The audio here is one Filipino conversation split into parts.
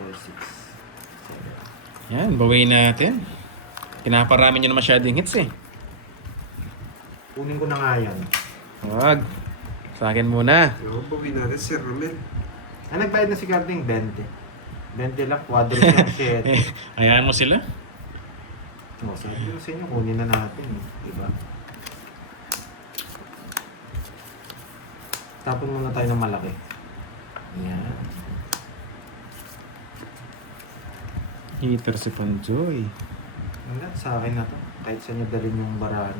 4, 6, 7. Yan, bawiin natin. Pinaparami nyo na masyadong hits eh. Kunin ko na nga yan. Huwag. Sa akin muna. Oo, bawin natin, Sir Romel. Nagbayad na si Carding 20. 20 lang, quadro siya. Shit. Hayaan mo sila. O, sabi ko sa inyo, kunin na natin. Diba? Tapon muna tayo ng malaki. Yan. Hitter si Panjoy. Wala, sa akin na to. Kahit saan niya dalhin yung baraan.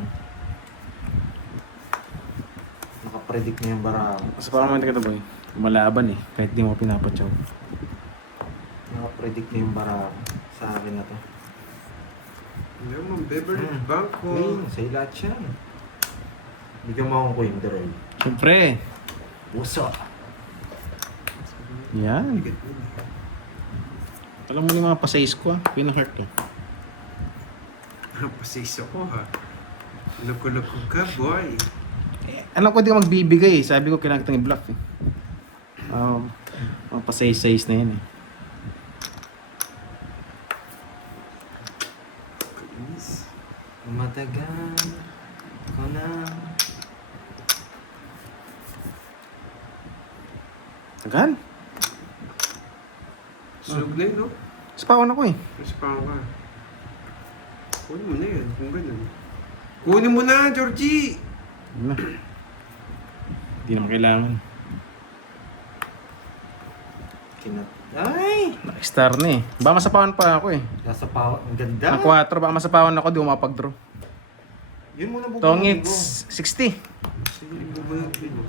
Nakapredict na yung baraan. Sa parang ka to boy. Malaban eh. Kahit di mo pinapatsaw. Nakapredict na yung baraan. Sa akin na to. Alam mo, Beverly Banco. Ayun, sa'yo lahat yan. Bigyan mo akong coin, Deroy. Siyempre. What's up? Yan. Alam mo yung mga pasayis ko ah. Pinahart ko. Pasis ako ha. Loko-loko ka, boy. Alam ko di ko magbibigay. Sabi ko kailangan kitang i-bluff eh. Mga pasayis-sayis na yan eh. Matagal ko na. Tagal? Sunog na yun, no? Spawn ako eh. Mas pa ka. Kunin mo na yan, kung ganun. Kunin mo na, Georgie! Ano na? Hindi naman kailangan. Kinat. Ay! Naka-star na eh. Baka masapawan pa ako eh. Nasa pawa. Ang ganda. Ang 4, baka masapawan ako, di ko mapag-draw. Yun muna bubunutin ko. Tongits, 60. Sige, bubunutin mo.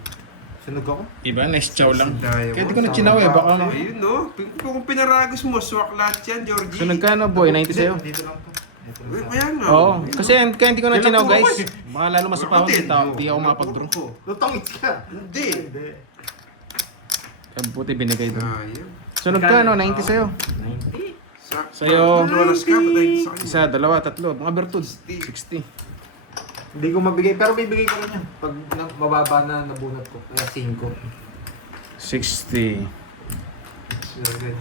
Sunog ako. Diba? Nice chow lang. Dayo Kaya di mo, ko nagchinaw eh. Baka Ayun, no? Kung pinaragos mo, swak lahat yan, Georgie. sunog ka no boy, 90 sa'yo. Dito lang to. Dito lang Uy, sa- kaya nga. Oo. Ayun, Kasi no? kaya hindi ko nagchinaw Yan ang guys. puro ko Baka lalo masapawan Buti. kita. Di ako mapag-draw. Lutongits ka. Hindi. Hindi. Kaya buti binigay doon. Sayang. Sunog ka no, 90 sa'yo. 90. Sa'yo. Dollars ka, patay sa kanya. Isa, dalawa, tatlo. Mga bertud. 60. Hindi ko mabigay, pero bibigay ko rin yan. Pag mababa na nabunot ko. Kaya 5. 60. Sige.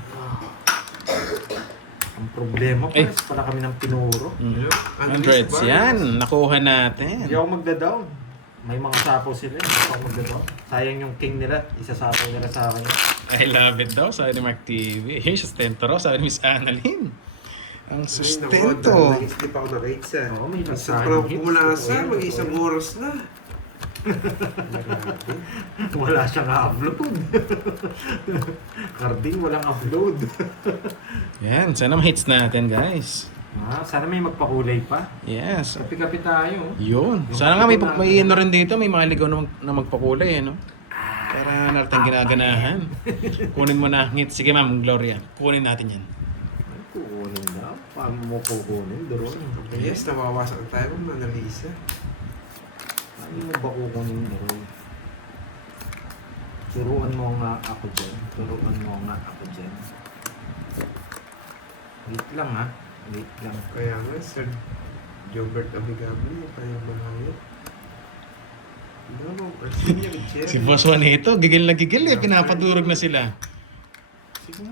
Ang problema, Eh. pares pala kami ng pinuro. Ano? Hundreds. Yan. Nakuha natin. Hindi ako magda-down. May mga sapo sila. Hindi ako magda-down. Sayang yung king nila. Isasapaw nila sa akin. I love it daw, sabi ni Mark TV. Here's sustento raw, sabi ni Miss Annalyn. Ang sustento. Nag-sleep ako na rates eh. Oo, may Sa basahin parang hits. pumunasa, Totoo yan, mag-isang totoo oras na. Wala siyang upload. Carding, walang upload. Yan, sana ma-hits natin guys. Sana may magpakulay pa. Yes. Kapi-kapi tayo. Yun. Sana nga may ano rin dito, may maligaw na magpakulay eh, no? Para natin ginaganahan. Kunin mo na. Ngit. Sige ma'am, Gloria. Kunin natin yan. Ay, kukunin na. Paano mo kukunin? Doon. Yes, nawawasak tayo ng Mona Lisa. Ano mo ba kukunin doon? Turuan mo nga ako dyan. Turuan mo nga ako dyan. Wait lang ha. Wait lang. Kaya nga, Sir Gilbert Abigable, kaya malayo. No, Senior Chair. Si Boss Juanito, gigil na gigil eh. Pinapadurog na sila. Sige nga.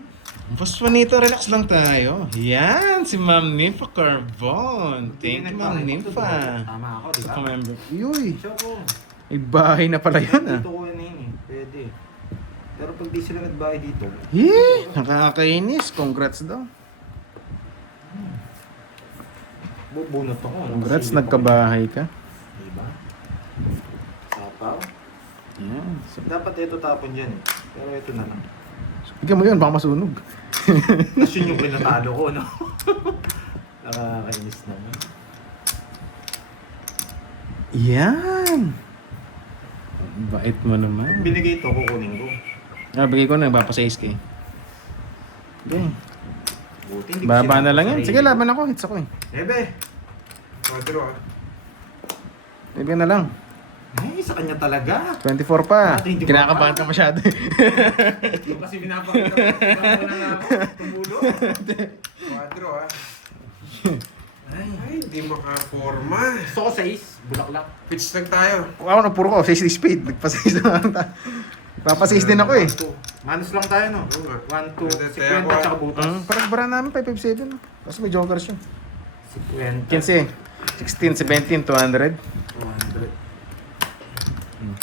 Boss Juanito, relax lang tayo. Yan, si Ma'am Nympha Carbon. Thank you, Ma'am Nympha. Tama ako, di Sa ba? member. Yuy, Show ko. may bahay na pala yun ah. Dito ko yun eh. Pwede. Pero pag di sila nagbahay dito, Yee, nakakainis. Congrats daw. bubunot ako. Congrats, Nakasilip ako. nagkabahay ka. Diba? Sapaw. Yan. Dapat ito tapon dyan eh. Pero ito na lang. Bigyan mo yun, baka masunog. Tapos yun yung pinatalo ko, no? Nakakainis naman. Yan. Bait mo naman. Binigay ito, kukunin ko. Bigay ko na, papasayis ka eh. Okay. Buti, hindi ko Baba na sinama lang sa yan. sarili. Sige, laban ako. Hits ako eh. Ebe! Quadro ah. Bigyan na lang. Ay, sa kanya talaga. 24 pa. Ate, hindi mo Kinakabahan pa. ka masyado. Yung kasi pinapakita ko. Wala na ako. Tumulo. Quadro ah. Ay, hindi makaporma. Gusto ko 6. Bulaklak. Pitch lang tayo. Ako na puro ko. 6 speed. Nagpasayis na lang tayo. Papasis din ako eh. 1, 2. Manus lang tayo, no? Oo nga. 1, 2, Kaya 50 ako, tsaka butas. Parang bara namin 557. No? Tapos may jokers yun. 50. 15, 16, 17, 200. 200.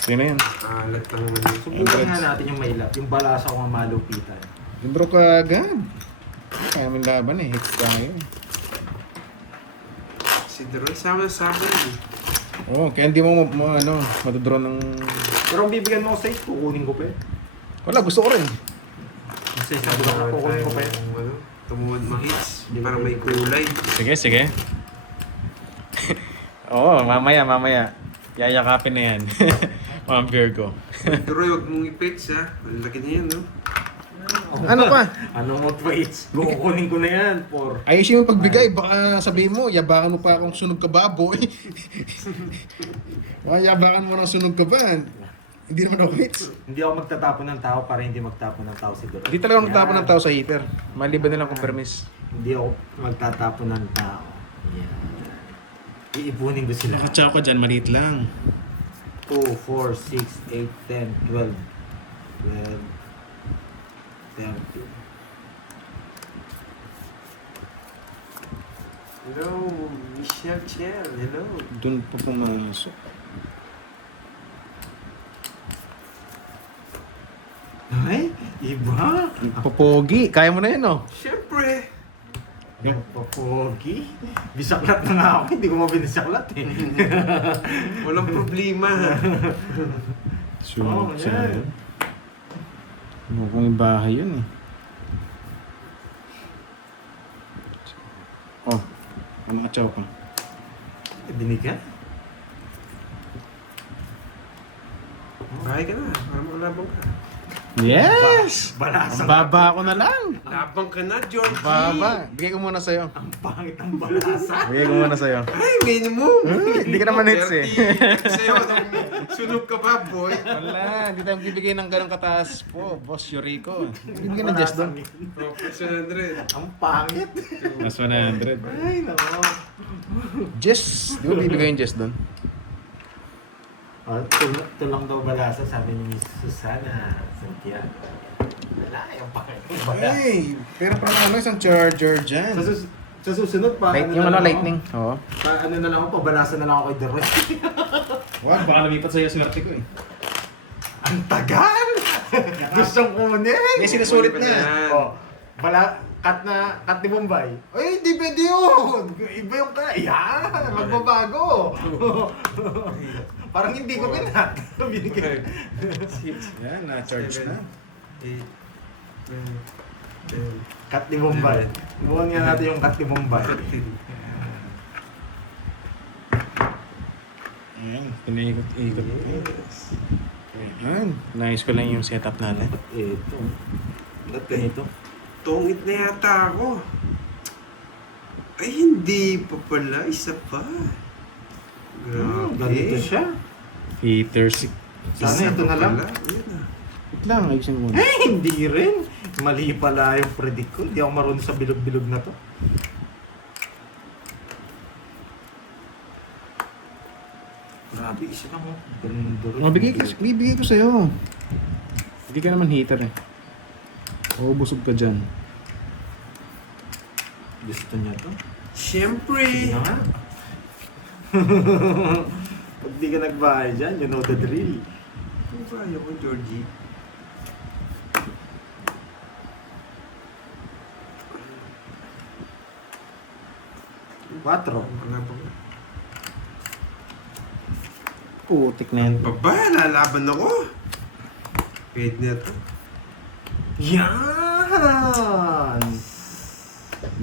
Sino yun? Alat lang naman yun. Subukan nga natin yung mailap. Yung balasa ko nga malupitan. Libro ka agad. Kaya may laban eh. Hits tayo eh. Si Deron, sama eh. Oo, kaya hindi mo matudraw ng... Pero kung bibigyan mo ko 6, kukunin ko pa eh. Wala, gusto ko rin. Yung 6 na doon, kukunin ko pa eh. Tumuhan mahits. Para may kulay. Sige. Oo, mamaya. Yayakapin na yan. Ma'am Virgo. Deron, huwag mong i-pitch ha. Ang laki na yan, no? Ano pa? Ano mo 2 kukunin ko na yan. 4. Ayusin mo pagbigay, baka sabihin mo, yabakan mo pa akong sunog ka baboy. Baka yabakan mo ng sunog ka ba? Hindi naman ako hits. Hindi ako magtatapon ng tao para hindi magtapon ng tao siguro. Hindi talaga ako nagtapon ng tao sa heater. Maliban na lang kung permis. Hindi ako magtatapon ng tao. Yan. Iipunin ko sila. Nakatsaw ka dyan, maliit lang. 2, 4, 6, 8, 10, 12. 12. 30. Hello, Michelle Chell. Hello. Doon po pumasok. Ay, iba. Popogi. Kaya mo na yun, no? Siyempre. Papogi. Bisaklat na nga ako. Hindi ko mabinasaklat eh. Walang problema. Oo, yan. Mukhang bahay yun eh. Oh, nakatsaw ka. Dinig ka? Bahay ka na. Para makalabang ka. Yes! Balasa. Ang baba ko na lang. Labang ka na, Georgie. Baba. Bigay ko muna sa'yo. Ang pangit ang balasa. Bigay ko muna sa'yo. Ay, minimum. Hindi ka naman hits eh. 30. Sa'yo, sunog ka ba, boy? Wala, hindi tayo bibigay ng ganong kataas po, Boss Yuriko. Bibigyan ng Jess doon. Oh, 100. Ang pangit. Mas 100. Ay, nako. Jess, di ba bibigay yung Jess doon? Ito lang daw balasa, sabi ni Miss Susana Santiago. Wala, yung pangit ang balasa. Hey, pero parang isang charger dyan. Sa susunod pa, Light, yung na lang lightning. Oo. Pa, ano na lang ako, pabalasa na lang ako kay The Roy. Wow, baka lumipat sa'yo swerte ko eh. Ang tagal! Gustong kunin! May sinusulit na. Oh, cut ni Bombay. Ay, hindi pwede yun! Iba yung yan! Magbabago! Parang hindi ko pinat. Binigay. Yan, na-charge na. 8, 10, Cut ni Bombay. Buwan nga natin yung cut ni Bombay. Ayan, pinaikot-ikot. Ayan, nais ko lang yung setup natin. Ito. Ito. Tungit na yata ako. Ay, hindi pa pala. Isa pa. Grabe. Ganito siya. Heaters. Sana ito na lang. Ayan ah. Wait lang, ayusin mo muna. Eh, hindi rin. Mali pala yung predict ko. Hindi ako marunong sa bilog-bilog na to. Grabe, isa lang oh. Ganda rin. Bibigay ko sa'yo. Hindi ka naman heater eh. Oo, busog ka dyan. Gusto niya to. Siyempre. Sige na nga. Pag di ka nagbahay dyan, you know the drill. Ano ba ayoko, Georgie? Quatro. Wala pa ba? Putik na yan. Baba, lalaban ako. Pwede na to. Yan!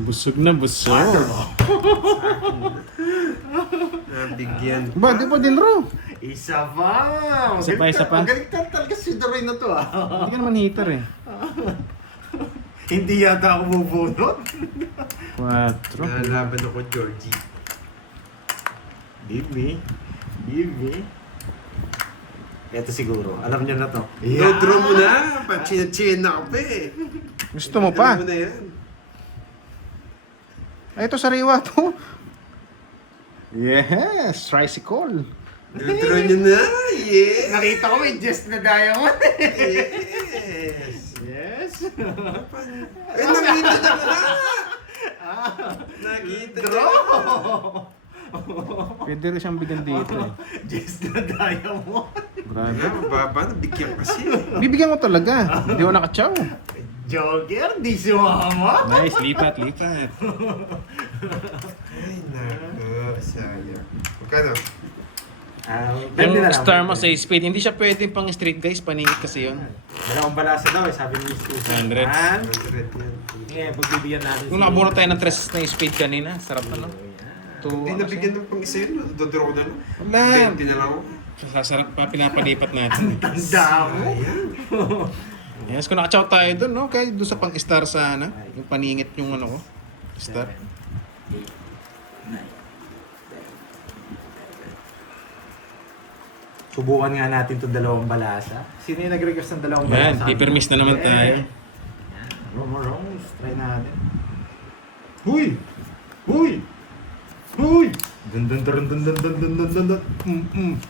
Busog na busog. Nabigyan pa. Ba, di pa din raw. Isa pa! Isa pa. Magaling ka talaga si Doray na to ah. Hindi ka naman heater eh. Hindi yata ako bubunot. 4. Lalaban ako, Georgie. Give me. Ito siguro. Alam niyo na to. No, draw mo na. Pachina-china ka pa eh. Gusto mo pa? Alam mo na yan. Ay, ito sariwa po. Yes, tricycle. Draw nyo na! Yes! Nakita ko may Jess na diamond. Yes! Yes. Ay, nakita na ka! Nakita na! Draw. Pwede rin siyang bigyan dito eh. Jess na diamond. Grabe. Mababa na, bigyan kasi. Bibigyan ko talaga. Hindi ko nakachaw. Joker, di sumama. Nice, lipat, lipat. Ay, nako. Sayang. Magkano? Yung star mo sa spade, hindi siya pwede pang street guys, paningit kasi yun. Dalawang balasa daw eh, sabi ni Miss Susan. 100. 100 yan. Yeah, pagbibigyan natin. Kung nakabunot tayo ng 3 na spade kanina, sarap na no? Hindi nabigyan ng pang-isa yun. Dodoro ko na lang. Wala. 20 na lang ako. Sasarap pa, pinapalipat natin. Tanda mo. Yes, kung nakachaw tayo doon, no? Kaya doon sa pang-star sana, yung paningit yung ano ko. Star. Subukan nga natin itong dalawang balasa. Sino yung nag-request ng dalawang Yan, balasa? paper miss na naman tayo. Wrong. Try natin. Huy! Huy! Huy! Dun dun dun dun dun dun dun dun dun dun.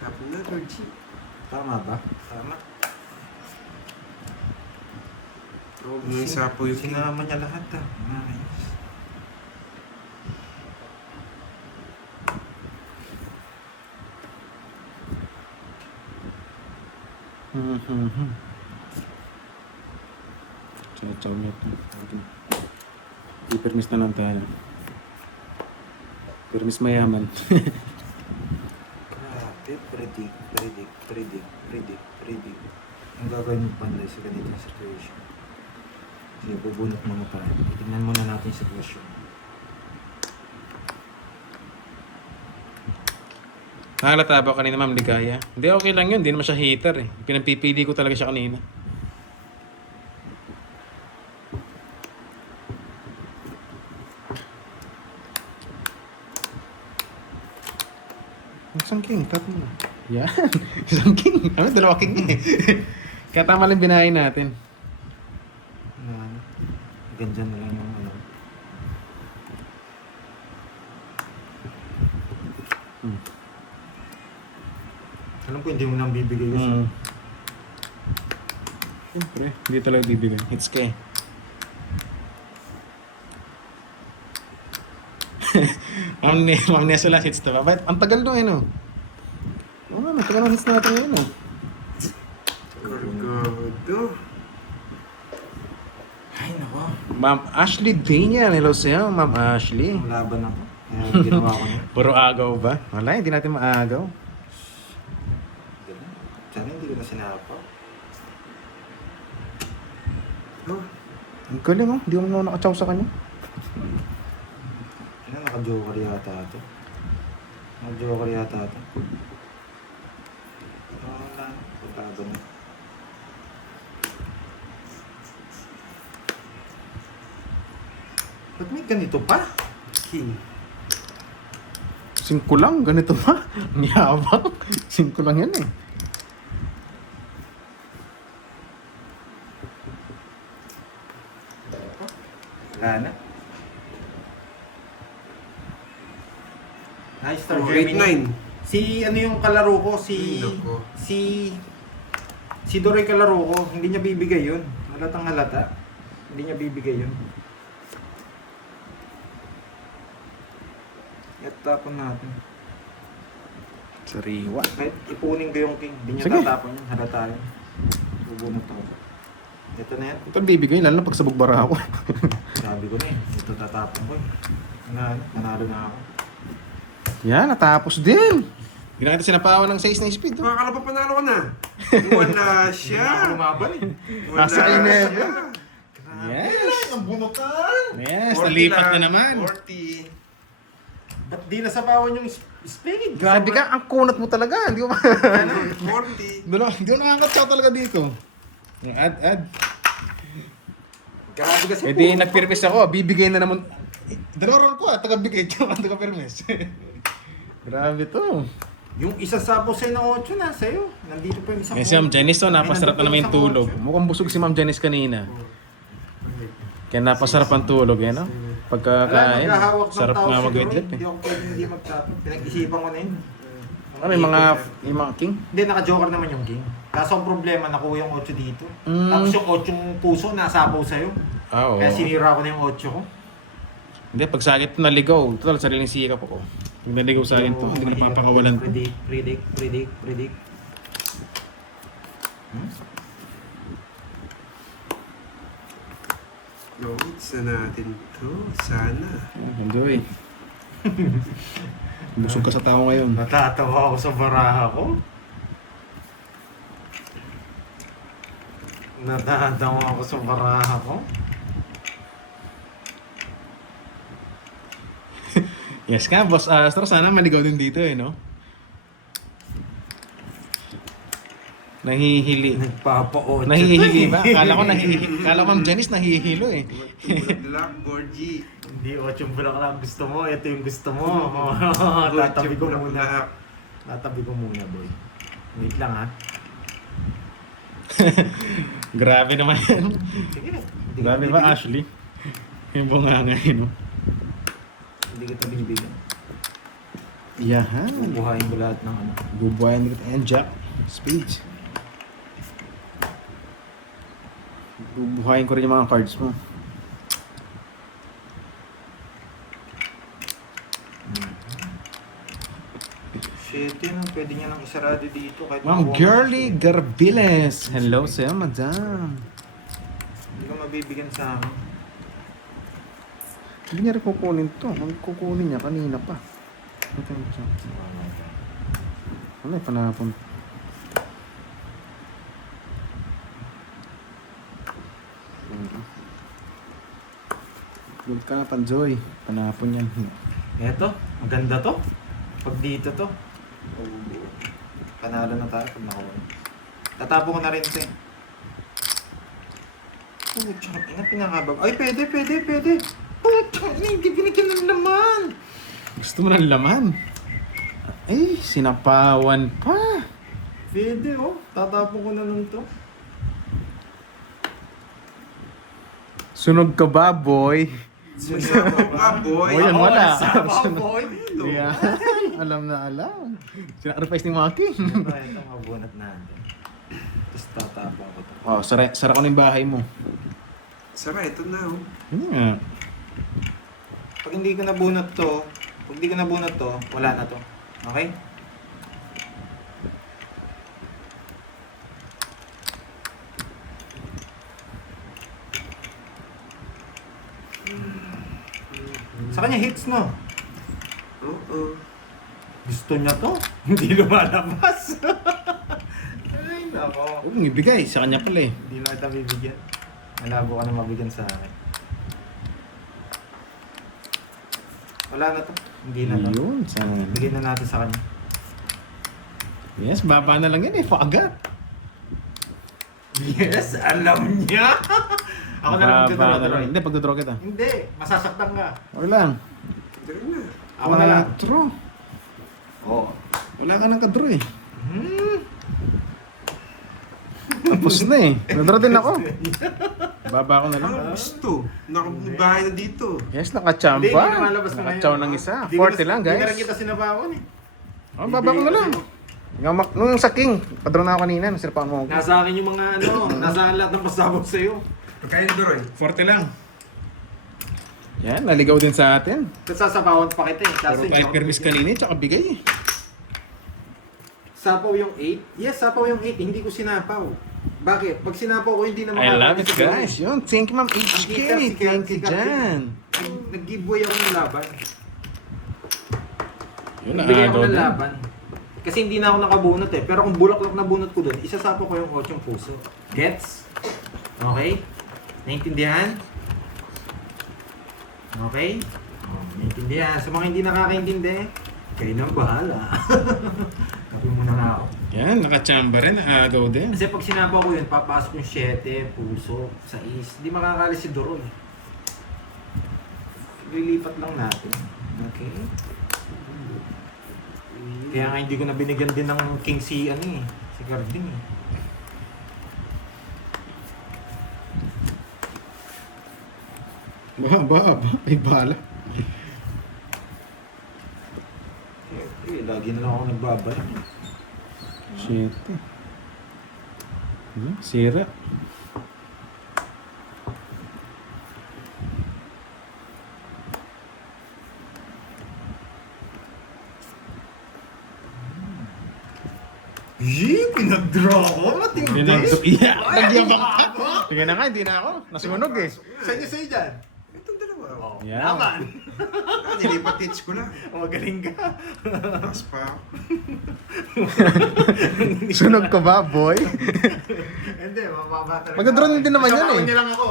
Tapos na, Georgie. Tama ba? Tama. Huwag mo isapo yung Sinama niya lahat ah. Nice. Chaw niya ito. Paper miss na lang tayo. Paper miss mayaman. Grabe, predict. Ang gagawin mo panday sa ganitong situation. Sige, bubunot muna tayo. Tingnan muna natin yung sitwasyon. Nakalata ba kanina ma'am Ligaya? Hindi, okay lang yun. Hindi naman siya hater eh. Pinapipili ko talaga siya kanina. Isang king, tap mo. Yan. Isang king. Ano, dalawa king eh. Kaya tama lang binahin natin. Ganyan na lang yung ano. Alam ko hindi mo nang bibigay yun. Siyempre, hindi talaga bibigay. Hits ka eh. Ma'am Nessa last hits to ba? Ba't ang tagal doon eh no? Oo nga, matagal ang hits natin ngayon no? Gorgodo. Ay, nako. Ma'am Ashley Daniel, hello sa'yo, Ma'am Ashley. Ang laban ako. Kaya ginawa ko na. Puro agaw ba? Wala, hindi natin maagaw. Sana hindi ko na sinapa. Oh, Ang galing oh, hindi mo na nakachaw sa kanya. Ano, naka-joker yata ito. Naka-joker yata ito. Wala. Pagkaba na. Ba't may ganito pa? king. 5 lang, ganito pa. Ang yabang. 5 lang yan eh. Wala na. Nice star, Oh, Germany. 8-9. Si ano yung kalaro ko, si Ay, nako. si Doray kalaro ko, hindi niya bibigay 'yun. Halatang halata. Hindi niya bibigay 'yun. Tapon natin. Sariwa. Kahit ipunin ko yung king, hindi niya Sige. tatapon yun. Halata yun. Bubunot ako. Ito na yan. Ito bibigay, lalo na pag sabog bara ako. Sabi ko na eh. Ito tatapon ko eh. Nanalo na ako. Yan, natapos din. Hindi na kita sinapawan ng 6 na speed. Oh. Makakala pa panalo ka na. Wala Hindi na ako siya. lumaban eh. Wala Nasa inip. siya. Yes. Ang bunutan! Yes, 40 nalipat na lang, naman. 40. Ba't di nasapawan yung spade? Grabe ka, ang kunat mo talaga. Hindi ko ma... 40. Hindi ko nakakatsaw talaga dito. Add. Grabe kasi Eh di nag-permis ako, bibigay na naman. Dalawang roll ko taga-bigay, taga-permis. Grabe to. Yung isa sapo sa'yo na 8 na sa'yo. Nandito pa yung isang Eh, si Ma'am Janice to, napasarap na naman yung tulog. Isang Mukhang busog si Ma'am Janice kanina. Kaya napasarap ang tulog, eh, no? Pagkakain, maghahawak ng sarap tao nga siguro, mag-weddlip, eh. Hindi ako pwede hindi magtapon. Pinag-isipan ko na yun. Ano, yung mga king? Hindi, naka-joker naman yung king. Kaso ang problema, nakuha yung 8 dito. Mm. Tapos yung 8 yung puso, nasapaw sa'yo. Ah, oo. Kaya sinira ko na yung 8 ko. Hindi, pag sa akin ito naligaw, total, sariling sikap ako. Pag naligaw sa akin to, hindi ko napapakawalan to. Predict. Notes na natin to. Sana. Enjoy. Busog ka sa tao ngayon. Natatawa ako sa baraha ko. Natatawa ako sa baraha ko. Yes ka, Boss Astro. Sana maligaw din dito, eh, no? Nahihili. Nagpapa-8. Nahihili ba? Kala ko Ma'am Janice nahihilo, eh. Black Borgie. Hindi 8 yung bulak lang gusto mo. Ito yung gusto mo. Tatabi ko muna. Tatabi ko muna, boy. Wait lang, ha. Grabe naman yan. Sige. Hindi Grabe kita ba, binibigyan. Ashley? Yung bungangay, no? Hindi kita binibigyan. Yahan. Buhayin ko lahat ng ano. Bubuhayin kita. And Jack. Speech. Bubuhayin ko rin yung mga cards mo. Shit, yun. Pwede niya nang isarado dito. Kahit Ma'am makuha mo Girly siya. Garbiles. Hello sir, madam. Hindi ka mabibigyan sa amin. Hindi niya rin kukunin to. Kukunin niya kanina pa. Ano yung panapon? Gold ka na, Panjoy. Panapon yan. Eto, maganda to. Pag dito to. Panalo na tayo pag nakuha. Tatapo ko na rin ito eh. Putsang ina, pinangabag. Ay, pwede. Putsang ina, hindi binigyan ng laman. Gusto mo ng laman? Ay, sinapawan pa. Pwede oh, tatapo ko na lang to. Sunog ka ba, boy? Ah, boy. Boy, yan wala. Sama, boy. Yeah. Alam na alam. Sinacrifice ni Maki. Ito, mabunat natin. Tapos tatapo ko to. Oh, sara ko na yung bahay mo. Sara, ito na oh. Ano nga? Pag hindi ko nabunot to, wala na to. Okay? Sa kanya hits no. Oo. Gusto niya to. Hindi lumalabas. Ay, nako. Huwag mong ibigay. Sa kanya pala eh. Hindi na kita bibigyan. Malabo ka na mabigyan sa akin. Wala na to. Hindi na to. Yun. Sana. Bigyan na natin sa kanya. Yes, baba na lang yan eh. Paagad. Yes, alam niya. Ako na lang Baba magdodoro. Hindi, pagdodraw kita. Hindi, masasaktan ka. Okay lang. Dali na. Ako na lang. Draw. Oo. Wala ka nang kadraw eh. Hmm. Tapos na eh. Nadraw din ako. Baba ko na lang. Ano gusto? Nakabahay na dito. Yes, Hindi, nakachamba. hindi lumalabas na Nakachaw ngayon. ng isa. Hindi ko 40 lang, Hindi na guys. rin kita sinabawan eh. Oh, baba ko na lang. Nung sa king, padro na ako kanina. Nasirapan mo ako. Nasa akin yung mga ano, nasa akin lahat ng pasabog sa'yo. Pagkain do, Roy. 40 lang. Yan, naligaw din sa atin. Tapos sasabawan pa kita eh. Kaso Puro hindi kahit ako permis bibigyan. kanina, tsaka bigay eh. Sapaw yung 8? Yes, sapaw yung 8. Hindi ko sinapaw. Bakit? Pag sinapaw ko, hindi na I love it makakapit sa guys. Yun, thank you ma'am HK. Thank you dyan. Nag-giveaway ako ng laban. Yun, Nagbigay ako naagaw ng din. laban. Kasi hindi na ako nakabunot eh. Pero kung bulaklak na bunot ko doon, isasapaw ko yung 8 puso. Gets? Okay? Naintindihan? Okay? Oh, naintindihan. Sa mga hindi nakakaintindi, kayo nang bahala. Sabi mo na nga ako. Yan, nakachamba rin. Naagaw din. Kasi pag sinapaw ko yun, papasok yung 7, puso, 6. Hindi makakalis si Doron. Lilipat lang natin. Okay? Kaya nga hindi ko na binigyan din ng king si ano eh. Si Garding eh. Ba, may bala. Lagi na lang ako nagbabalik. Shit. Sira. Yee! Pinag-draw ko! Matindi! Yeah, nagyabang ka. Sige na nga, hindi na ako. Nasunog eh. Saan niyo sa'yo dyan? Itong dalawa. Yeah. Naman! Nilipat hits ko lang. Magaling ka. Taas pa ako. Sunog ka ba, boy? Hindi, mababa talaga. Mag-draw din naman yan Nasabawan eh. niya lang ako.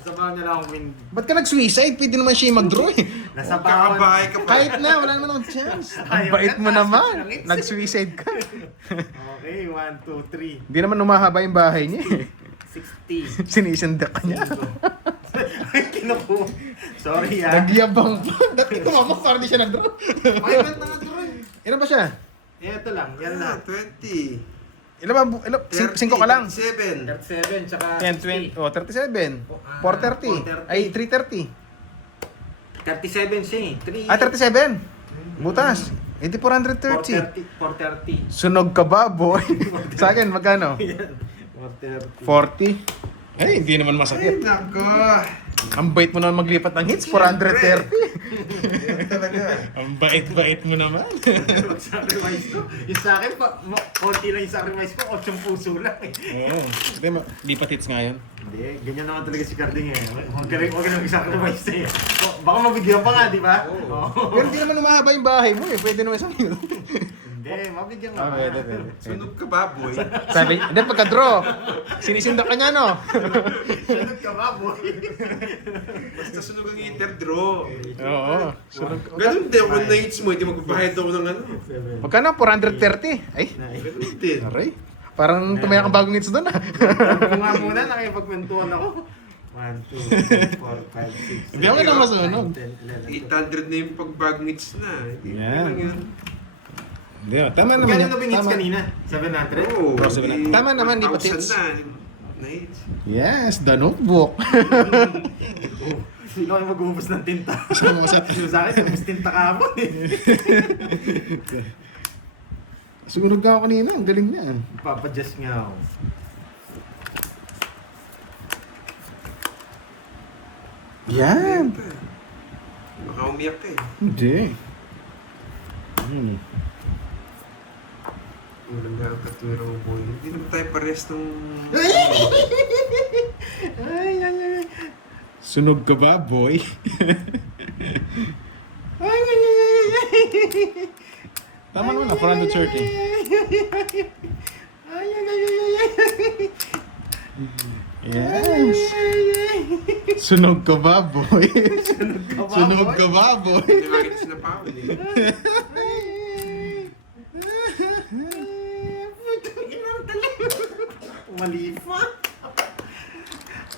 Nasabawan niya lang akong win. Ba't ka nag-suicide? Pwede naman siya mag-draw eh. Nasabawan. Magkakabahay ka pa. Kahit na, wala naman akong chance. Ang Ayaw bait ka, mo taas naman. ng hits. Nag-suicide ka. Okay, 1, 2, 3. Hindi naman umahaba yung bahay niya eh. 60. Sinisindak ka niya. Ay, kinuko. Sorry ah. Nagyabang pa. Dati tumamok para di siya nag-draw. Ay, ba't na nga Ilan ba siya? Ito lang, yan Ah, lang. 20. Ilan ba? 5 ka lang. 7. 37, tsaka 10, 20. Oh, 37. 430. 430. Ay, 330. 37 siya eh. 3. Ah, 37. Butas. Hindi 430. 430. Sunog ka ba, boy? Sa akin, magkano? Yan. 430. 40. Ay, hindi naman Ay, masakit. nako. Ang bait mo naman maglipat ng hits, 430. Yan talaga. Ang bait-bait mo naman. Sacrifice ko. Yung sa akin, konti lang yung sacrifice ko. 8 puso lang eh. Oo. Hindi, lipat hits nga yun. Hindi, ganyan naman talaga si Carding eh. Huwag ka lang sacrifice eh. Baka mabigyan pa nga, di ba? Oo. Pero hindi naman umahaba yung bahay mo eh. Pwede naman sa akin. Hindi, mabigyan ka. Ah, pwede. Sunog ka ba, boy? Sabi, hindi, pagka-draw. Sinisindak ka niya, no? Sunod ka ba, boy? Basta sunog ang interdraw. Oo. Sunog. Ganun din, kung na-hits mo, hindi magbabayad ako ng ano. Magkano? 430. Ay, Ganun din. aray. Parang tumayak ang bagong hits doon ah. Sabi nga muna, nakipagkwentuhan ako. 1, 2, 3, 4, 5, 6, Hindi ako na masunog. 800 na yung pagbagong hits na. Hindi Yan. lang yun. Hindi, tama naman Gano'n yan. na bingits Tama. kanina? 700? Oo. Oh, sabi na. Tama naman, di pa 1,000 hits. na hits. Yes, the notebook. Hindi ko kayo mag-uubos ng tinta. Sabi mo sa... Sa akin, ubos tinta kahapon eh. Sumunod ka ako kanina, ang galing niya. Papadjust nga ako. Yan. Baka umiyak ka eh. Hindi. Walang nga ang katwira mo, boy. Hindi naman tayo pares nung... Ay, ay, ay. Sunog ka ba, boy? Ay, ay, ay, ay, ay. Tama naman na, 430. Ay, ay, ay, ay, ay. Yes. Sunog ka ba, boy? Sunog ka ba, Sunog boy? ka ba, boy? Hindi nga kita sinapawan eh. Mali pa.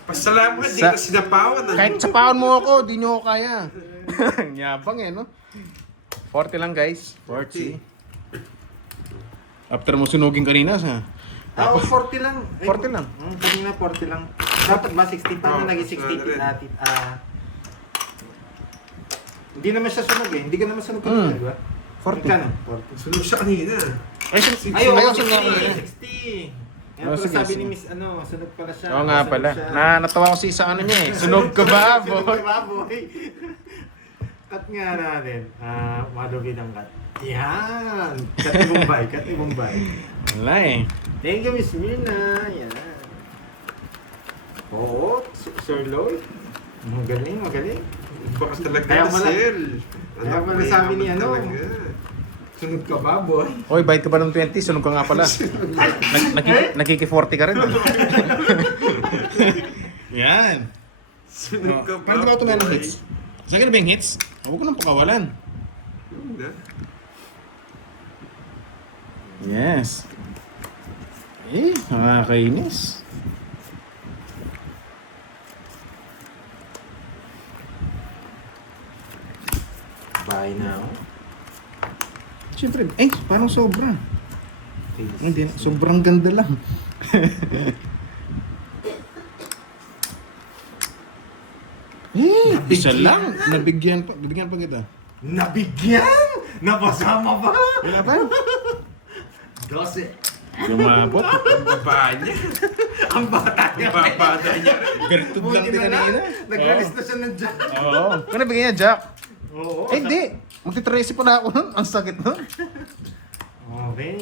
Pasalamat, hindi Sa- kita sinapawan. ah. Kahit sapawan mo ako, di nyo ako kaya. Yabang eh, no? 40 lang, guys. 40. After mo sunugin kanina, sa... Ah, 40 lang. 40 lang. Kanina 40 lang. Dapat ba 60 pa na naging 60 dati? Hindi naman siya sunog eh. Hindi ka naman sunog kanina, di ba? 40. Magkano? 40. Sunog siya kanina. Ay, Ayun, ayaw, 60. sunog ako. 60. Yan Oh, pala sige, sabi sige. ni Miss, sunog pala siya. Oo nga Sunog pala. siya. Natawa ko si isa ano niya eh. Sunog ka ba, Sunog boy? ka ba, boy? Cut nga natin. Malugi ng cut. Yan! Cut ni Bombay, cut ni Bombay. Wala eh. Thank you, Miss Mirna. Yan. Oo, Sir Lloyd. Magaling, magaling. Baka talaga Kaya na pala- sel. kaya pala sabi ni ano. Sunog ka ba, boy? Hoy, bayad ka ba ng 20? Sunog ka nga pala. Nakiki-40 ka rin. Yan. Sunog ka ba? Paano ba ito meron boy? hits? Sa akin na ba yung hits? Huwag ko nang pakawalan. Hindi. Yes. Eh, nakakainis. Bye now. Siyempre, parang sobra. Face. Hindi, sobrang ganda lang. Isa lang. Nabigyan pa kita. Nabigyan! Napasama pa! Wala pa? 12. Lumabot. Ang baba niya. Ang bata niya. Ang baba niya. Gertrude lang Buti din na lang. kanina. Nag-release na siya ng jack. Oo. Kung nabigyan niya, Jack. Oo. Hindi. Magti-tracy pa na ako nun. Ang sakit nun. Okay.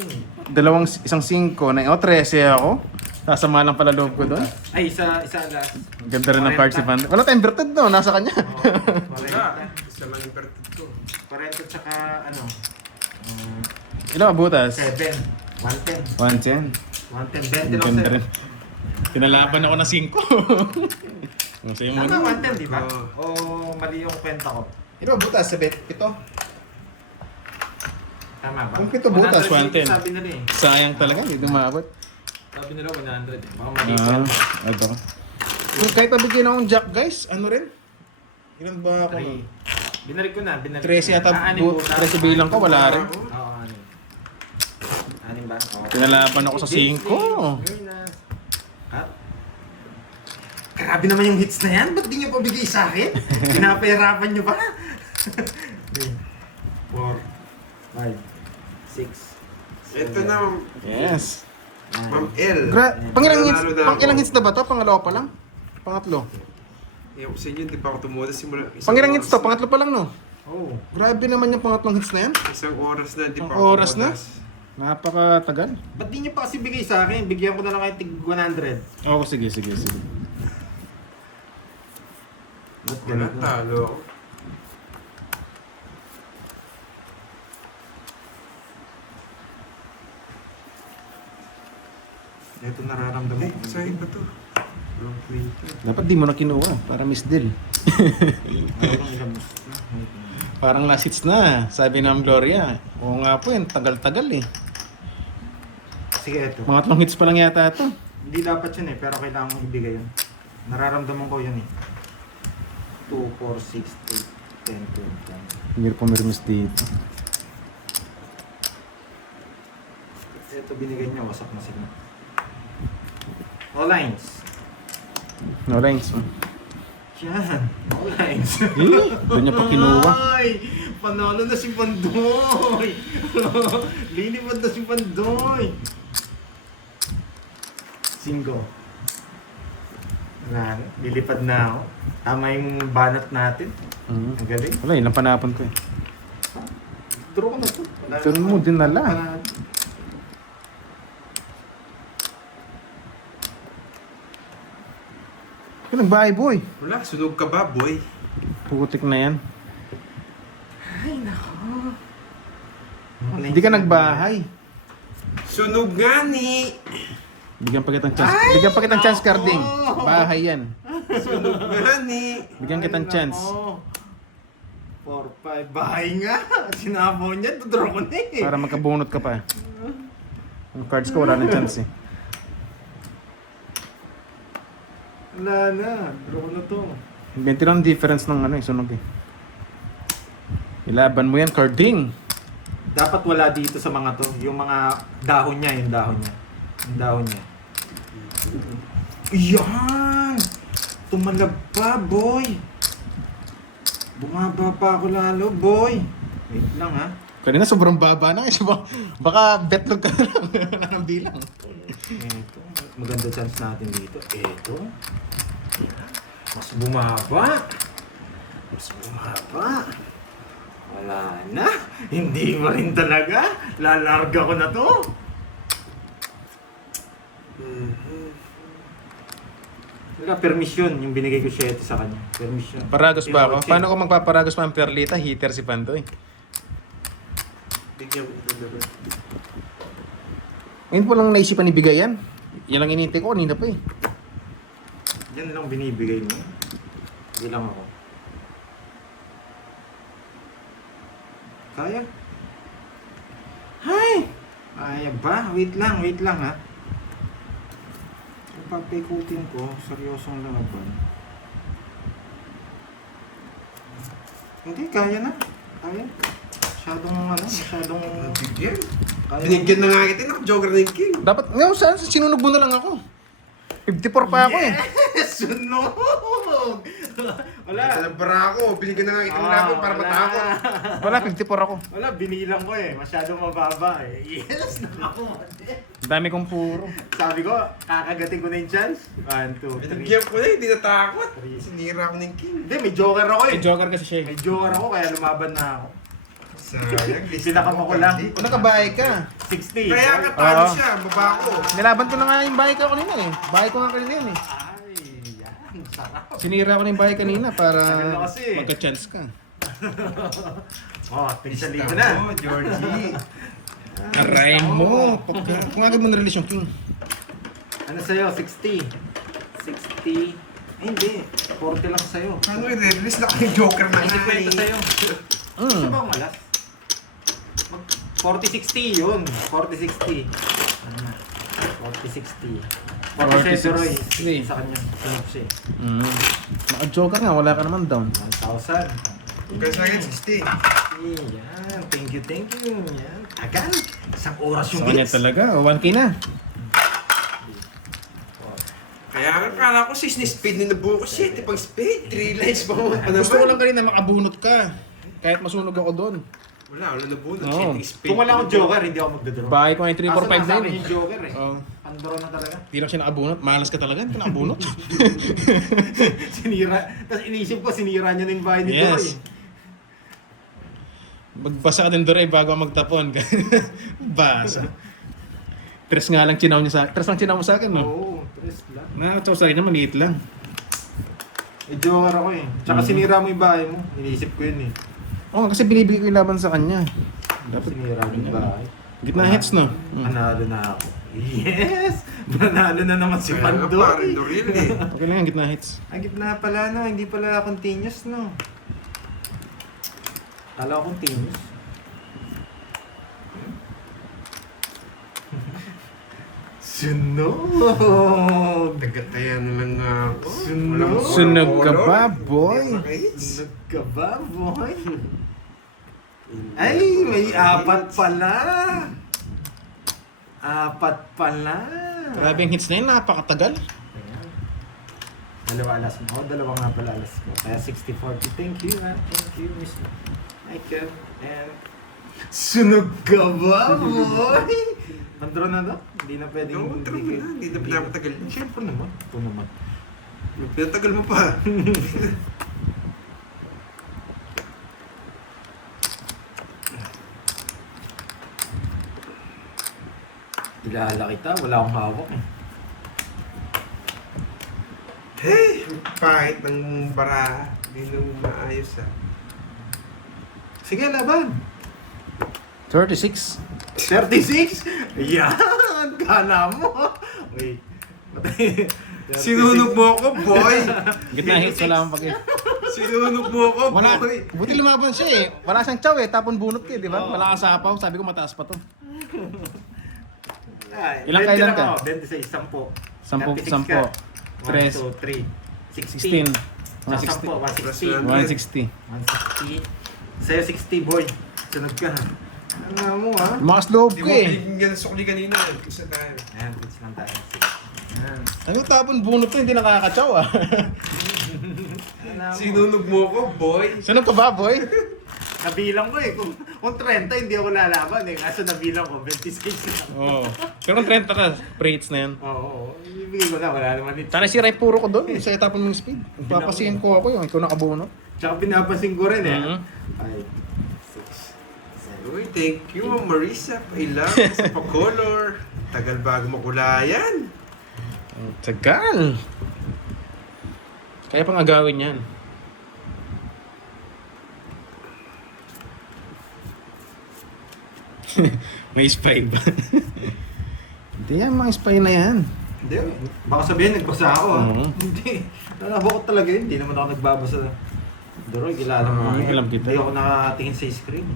Isang 5 na. 13 ako. Sasama lang pala loob ko doon. Ay, isa last. Ganda rin ng card si Van. Wala tayong inverted no. Nasa kanya. Wala. Isa lang yung verted ko. 40 tsaka ano? Ilang abutas? 7. 110. 110. 110. 20 lang Ganda sir. rin. Tinalaban ako ng 5. Ang sayo mo. Tama, 110 di ba? Oo. O mali yung kwenta ko? Ilang abutas? 7? 7? Tama ba? Kung 7 butas, 110. Sabi nila eh. Sayang talaga. Hindi dumabot. Sabi nila 100 eh. Baka mali siya. Ito. Kung kahit nabigyan akong Jack guys, ano rin? Ilan ba ako? 3. Binalik ko na. 13 yata. 13 bilang ko, wala rin. Oo, 6. 6 ba? Oo. Tinalaban ako sa 5. At? Grabe naman yung hits na yan. Ba't di nyo pabigay sa akin? Pinapahirapan nyo pa? 4, 5, 6. Ito na, Yes. Ma'am L. Pangilang hits na ba to? Pangalawa pa lang? Pangatlo? Ewan ko sa inyo, hindi pa ako tumula. Simula, Pangilang hits to? Pangatlo pa lang no? Oh. Grabe naman yung pangatlong hits na yan. Isang oras na, hindi pa Ang ako oras na? tumulas. Napakatagal. Ba't di nyo pa kasi bigay sa akin? Bigyan ko na lang kayo tig 100. Oo, sige. Ba't Wala, ganun? talo ako. Ito nararamdaman Eh, ko. sa'yo ba to? Wrong printer. Dapat di mo na kinuha para miss deal. Ano bang ilabas? Parang last hits na, sabi ng Gloria. Oo nga po yan, tagal-tagal eh. Sige, ito. Mga 3 hits pa lang yata ito. Hindi dapat yun eh, pero kailangan mong ibigay yun. Nararamdaman ko yun eh. 2, 4, 6, 8, 10, 12. Hindi pa mirmis dito. Ito binigay niya, wasak na sila. All lines. No lines. Yan. All lines. Doon niya pa kinuha. Ay! Panalo na si Pandoy! Linipad na si Pandoy! 5. Wala na. Lilipad na ako. Tama yung banat natin. Ang galing. Wala, ilang panapon ko eh. Draw ko na to. Ito mo din nala. Ito nagbahay boy. Wala, sunog ka ba, boy? Putik na yan. Ay, nako. Hindi ka nagbahay. Sunog nga ni! Bigyan pa kitang chance. Bigyan pa kitang chance, Carding. Bahay yan. Sunog nga ni! Bigyan kitang chance. 4, 5. Bahay nga. Sinabaw niya. Tudraw ko na eh. Para magkabunot ka pa. Yung cards ko wala nang chance eh. Wala na. Draw ko na to. 20 lang difference ng ano eh, sunog eh. Ilaban mo yan, Carding. Dapat wala dito sa mga to. Yung mga dahon niya. Yung dahon niya. Yung dahon niya. Yan! Tumalab pa, boy! Bumaba pa ako lalo, boy! Wait lang, ha? Kanina sobrang baba na eh. Baka betlog ka na lang ng bilang. Eto. Maganda chance natin dito. Eto. Mas bumaba. Mas bumaba. Wala na. Hindi pa rin talaga. Lalarga ko na to. Wala, permission. Yung binigay ko 7 sa kanya. Permission. Paragos ba ako? Check. Paano ko magpaparagos pa ang perlita? Heater si Pandoy. Bigyan mo ito na. Ngayon po lang naisipan ibigay yan. Yan lang inintay ko kanina pa eh. Yan lang binibigay mo. Hindi lang ako. Kaya? Hay! Kaya ba? Wait lang ha. Kung papaikutin ko, seryosong laban. Hindi, kaya na. Kaya. masyadong... Bigyan. Kaya- Binigyan na nga kita, naka-joker na yung king. Dapat, ngayon, sinunog mo na lang ako. 54 pa ako eh. Yes! Sunog! Wala. Wala. Bara ako, binigyan na nga kita ng laban para wala. matakot. Wala, 54 ako. Wala, binilang ko eh. Masyadong mababa eh. Yes! Nakakuha. Ang dami kong puro. Sabi ko, kakagating ko na yung chance. 1, 2, 3. Binigyan ko na, hindi natakot. Sinira ako ng king. Hindi, may joker ako eh. May joker kasi siya eh. May joker ako kaya lumaban na ako. Sayang, Pinakamakulang. Kung nakabahay ka. 60. Kaya katalo Oo. siya, baba ko. Nilaban ko na nga yung bahay ko kanina eh. Bahay ko nga kanina yun eh. Ay, yan. Sarap. Sinira ko na yung bahay kanina para Sabi na kasi eh. magka-chance ka. Oh, pinsali ko na. Oh, Georgie. Aray mo. Kung agad mo na-release yung king. Ano sa'yo? 60. 60. Eh, hindi. 40 lang sa'yo. Paano i-release na ako yung joker na Hindi nga kwenta eh. sa'yo. Gusto ba ang malas? 40-60 yun. 40-60. Ano na? 40-60. 40 Roy. 40-60. Sa kanya. Sunod siya eh. Naka-joker nga, wala ka naman down. 1,000. Kaya sa akin, 60. Yan. Thank you. Yan. Tagal. Isang oras Sa yung kanya bits. talaga, 1k na. Kaya nga, kala ko 6 ni speed ni nabuo ko. Shit, pang speed. 3 lines pa mo. Gusto ko lang kanina makabunot ka. Kahit masunog ako doon. Wala nabunod. Oo. Shit, speed. Kung wala akong joker, hindi ako magdodraw. Bahay ko nga yung 3, 4, 5 Kaso na nasa yun akin eh. yung joker eh. Oo. Andro na talaga. Hindi lang siya nakabunot. Malas ka talaga, hindi ka nakabunot. Sinira. Tapos inisip ko, sinira niya na yung bahay ni Yes. Dory. Magbasa ka din doon bago ako magtapon. Basa. Tres nga lang chinaw niya sa akin. Tres lang chinaw mo sa akin, no? Oo, tres lang. Nakakatawa sa akin niya, maliit lang. Eh, joker ako eh. Tsaka sinira mo yung bahay mo. Inisip ko yun eh. Oo, kasi binibigay ko yung laban sa kanya. Dapat Sinira mo yung bahay. gitna hits, no? Panalo na ako. Yes! Manalo na naman si Kaya nga, Pandoy. parang Doril eh. Okay lang yan, gitna hits. Ang gitna pala no, hindi pala continuous no. Kala ko continuous. Sunog! Nagataya na lang nga ako. Sunog. Sunog ka ba, boy? Sunog ka ba, boy? Ay, may apat pala. Apat pala. Grabe yung hits na yun, napakatagal. Ayan. Dalawa alas mo. Oh, dalawa nga pala alas ko. Kaya 60-40. Thank you, ha. Thank you, Miss Michael. And... Sunog ka ba, boy? Mandro na to? Hindi na pwedeng... Oo, tara mo na. Hindi na pinapatagal. Siyempre naman. Ito naman. Pinatagal mo pa. Kilala kita. Wala akong hawak eh. Hey! Pahit ng bara. Hindi na maayos ah. Sige, laban. 36. 36? Yan! Kala mo. Wait. 36. Sinunog mo ako, boy! Gitna hits, wala akong pag Sinunog mo ako, Wala, boy! buti lumaban siya eh. Wala siyang chow eh, tapon bunot ka eh, di ba? Wala kang sapaw, sabi ko mataas pa to. Ay, Ilang 20 kailan lang ka? ako, 26, 10. 10, 36 ka. 10, 1, 3, 2, 3. 16. 16. Mga 60. 160. 160. Sa'yo 60, boy. Sunod ka. Ano mo, ha? Lumakas loob Hindi ko mo eh. binigyan ng sukli kanina. Isa tayo. Ayan, pitch lang tayo. Ayan. Ano tapon bunot to, hindi nakakachaw ah. Ano mo? Sinunog mo ako, boy! Sino ka ba, boy? Nabilang ko eh. Kung 30, hindi ako lalaban eh. Kaso nabilang ko, 26 lang. Oo. Pero kung 30 ka, pre-hits na yan. Oo. Ibigay ko na, wala naman ito. Sana si Ray puro ko doon, sa tapon mong speed. Papasihin ko ako yung ikaw nakabunot. Tsaka pinapansin ko rin eh. Mhm. 5, 6, 7. Uy, thank you, Ma'am Marisa. I love sa pa-color. Tagal bago makulayan. Ang tagal. Kaya pang agawin yan. May spy ba? Hindi yan, mga spy na yan. Hindi, baka sabihin nagbasa ako ha. Oo. Hindi. Nalabo ko talaga yun. Hindi naman ako nagbabasa. Doroy, kilala mo ako. Alam kita. Hindi ako nakatingin sa screen.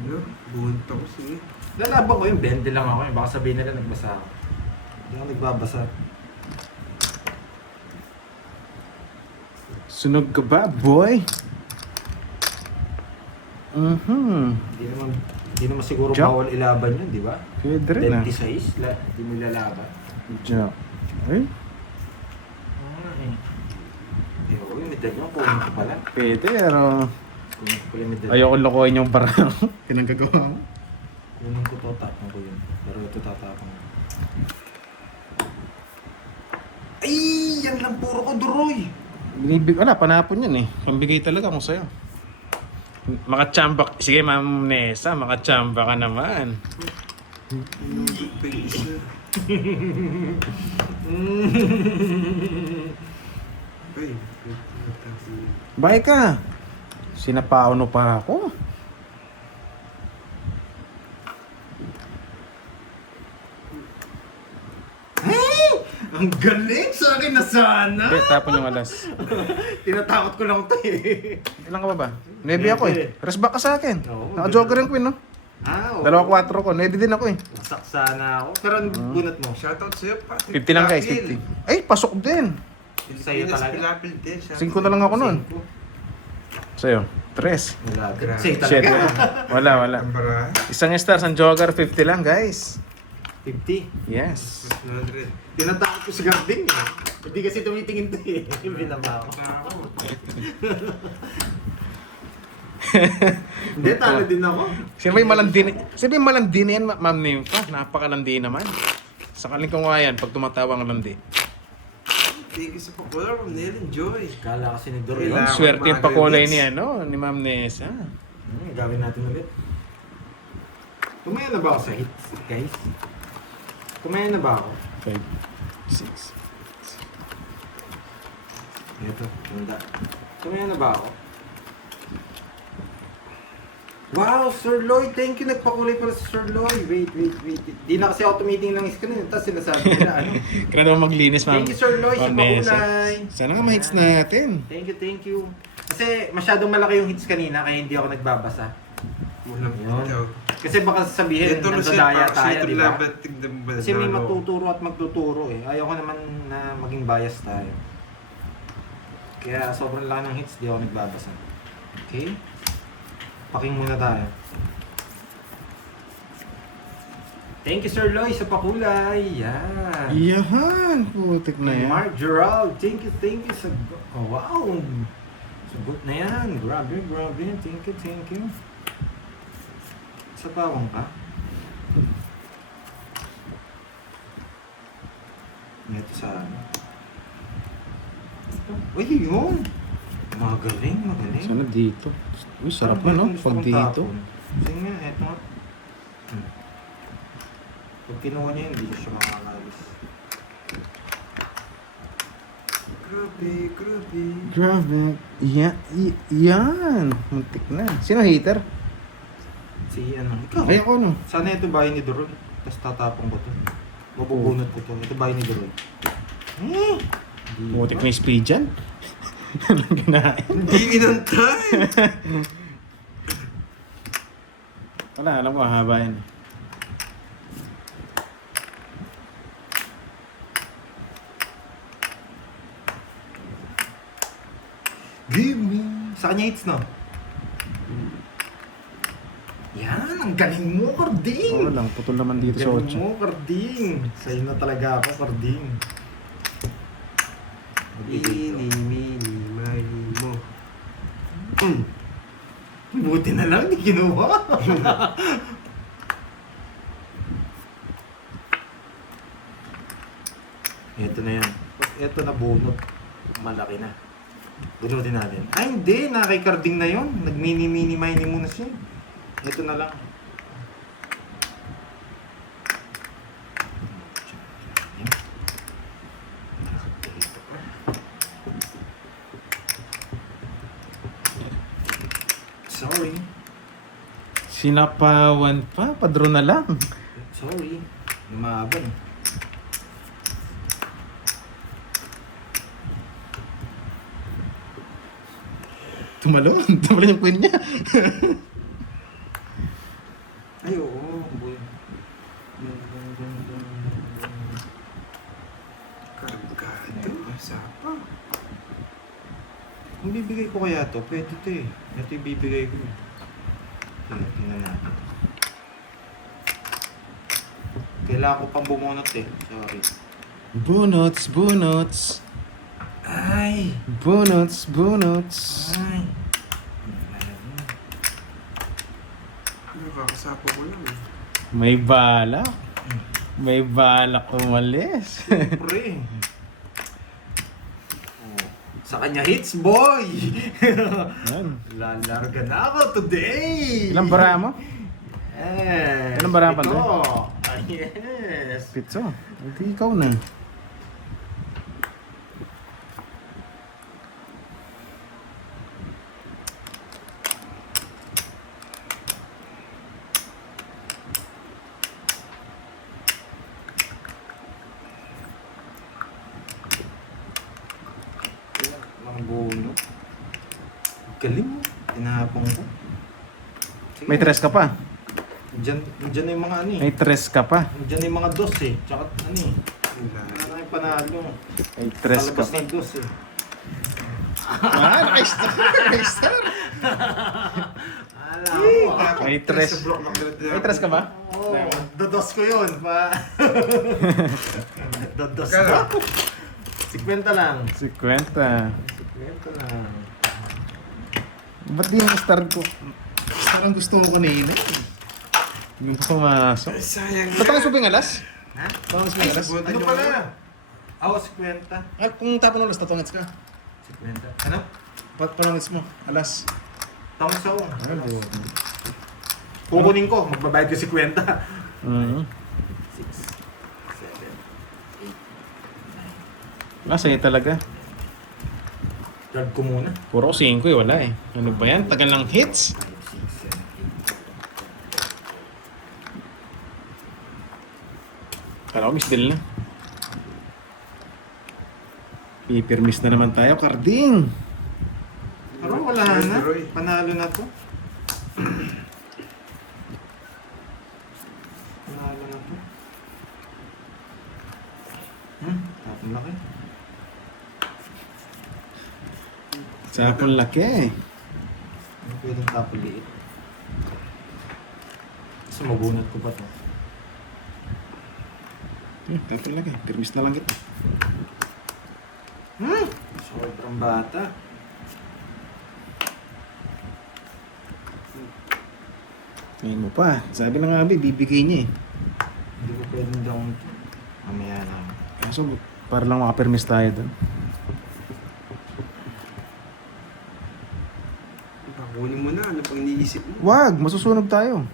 Ano? Bunta ko, sige. Lalaban ko yun, 20 lang ako. Baka sabihin nila nagbasa ako. Hindi ako nagbabasa. Sunog ka ba, boy? Hindi naman siguro Jack. bawal ilaban yun, di ba? Pwede rin ah. 26, hindi mo ilalaban. Jack. Ay, Eh, oo, yung medalyon, kunin ko pala. pwede pero Kunin ko pala yung medalyon. ayoko lokohin yung parang pinanggagawa mo. Kunin ko to, tapon ko yun. Pero ito tatapon ko. Ay! Yan lang puro ko, Duroy! Wala, panapon yan eh. Pambigay talaga ako sa'yo. Makachamba. Sige, Ma'am Nessa, makachamba ka naman. Lulog pa yung isa. Ay, Bye ka. Sinapauno pa ako. Ang galing sa akin na sana! Hindi, tapon yung alas. Tinatakot ko lang ito eh. Ilan ka ba ba? Navy ako eh. Rest back ka sa akin. Oo, Naka-jogger yung queen, no? Oo. 2-4 ko. Navy din ako eh. Wasak sana ako. Pero ang bunot mo? shoutout sa'yo, Patrick. 50 lang guys, 50. Ay, pasok din. Sa'yo talaga? Pilapil din. 5 na lang ako nun. Sa'yo. 3. Wala. Grabe. Sa'yo Shit. talaga. Wala. Ambara. Isang stars ang jogger, 50 lang guys. 50. Yes. 100. Tinatakot ko si Garding eh. Hindi kasi tumitingin to eh. Binaba ko. Hindi, talo din ako. Sino ba yung malandi? Sino ba yung malandi na yan, Ma'am Nympha? Napakalandi naman. Sakaling ko nga yan pag tumatawa ang landi. Thank you sa popular, Ma'am Nel. Enjoy. Kala kasi ni Dory. Kailangan Swerte yung maaga pakulay yung niya, no? Ni Ma'am Nessa. Gawin natin ulit. Tumaya na ba ako sa hits, guys? Tumaya na ba ako? 5, 6. Ito, handa. Tumaya na ba ako? Wow, Sir Lloyd! Thank you! Nagpakulay pala si Sir Lloyd. Wait. Di na kasi ako tumitingin ng screen. Tapos sinasabi nila, ano? Kaya naman maglinis, Ma'am. Thank you, Sir Lloyd, sa Ma'am Nessa. pakulay. Sana nga ma-hits natin. Thank you. Kasi masyadong malaki yung hits kanina, kaya hindi ako nagbabasa. Walang Yun. ikaw. Kasi baka sabihin, Ito na siya, nandodaya tayo, ito di ba? labat, tignan mo ba? Kasi may matuturo at magtuturo eh. Ayoko naman na maging bias tayo. Kaya sobrang laki ng hits, di ako nagbabasa. Okay? Paking muna tayo. Thank you, Sir Loy, sa pakulay. Yan. Iyahan! Putik na yan. Mark Gerald, thank you sa... Oh, wow! Sagot na yan. Grabe. Thank you. Sa bawang ka? Ito sa ano? Uy, yun! Magaling. Sana dito. Uy, sarap na, no? Pag dito. Sige nga, eto nga. Pag kinuha niya yun, hindi siya makakalis. Grabe. Grabe. Yan. Muntik na. Sino hater? Si ano? Ikaw? Ay, ako no. Sana ito bahay ni Doron. Tapos tatapong ko to. Mabubunot ko to. Ito bahay ni Doron. Putik may speed dyan. Anong kinain? Hindi inantay. Wala, alam ko, haba yan. Give me. Sa kanya hits, no? Yan, ang galing mo, Carding! Oo lang, putol naman dito sa Galing 8. mo, Carding! Sa'yo na talaga ako, Carding. Mini, mali mo. Buti na lang, di kinuha. Ito na yan. Ito na bunot. Malaki na. Bunutin natin. Ay, hindi. Kay Carding na yon. Nag-mini muna siya. Ito na lang. Sorry. Sinapawan pa, padro na lang. Sorry. Lumaban. Tumalon yung queen niya. Ay, oo. Boy. Kargado. Sapa. Kung bibigay ko kaya to, pwede to eh. Ito yung bibigay ko. Kailangan ko pang bumunot eh. Sorry. Bunots. Ay! Bunots. Ay! Nakakasapo ko lang eh. May balak umalis. Pre. Oh. Sa kanya hits, boy! Yan. Lalarga na ako today! Ilang bara mo? Yes! Ilang bara pa ito. to? Ah, yes! Pitso. Hindi ikaw na. Mga buno. Galing mo. Tinapong ko. Sige. May tres ka pa. Diyan na yung mga ano eh. May tres ka pa. Diyan na yung mga dos eh. Tsaka ano eh. Wala. Wala na yung panalo. May tres ka Palabas pa. na yung dos eh. Nakay-star. Alam mo ah. May tres. Sa block na May tres ka ba? Oo, dodos ko yun. Dodos Kaya? ko. 50 lang. 50. 50 lang. Ba't di yung star ko? Star ang gusto ko kanina. Yung pumasok. Ay, sayang Ba't ang subing alas? Ha? Ba't ang subing alas? Ano pala? Ako, 50. Ah, kung tapon alas, tatungits ka. 50. Ano? Panungits mo, alas. Tama sa ako. Kukunin ko. Magbabayad ko 50. 6, 7, 8, 9. Sa'yo talaga. Guard ko muna. Puro 5 eh, wala eh. Ano ba yan? Tagal ng hits. 5, 6, 7, 8. Kala ko miss deal na. Pipirmiss na naman tayo, Carding. Pero wala na. Panalo na to. Panalo na to. Tapon laki. Sapon laki. Hindi pwedeng tapon liit. Kasi mabunot ko pa to. Tapon laki. Pirmiss na lang kita. Sobrang bata. Ngayon mo pa. Sabi ng abi, bibigay niya eh. Hindi ko pwedeng down to. Mamaya na. Kaso, para lang makapirmiss tayo doon. Kunin mo na. Ano pang iniisip mo? Wag! Masusunog tayo.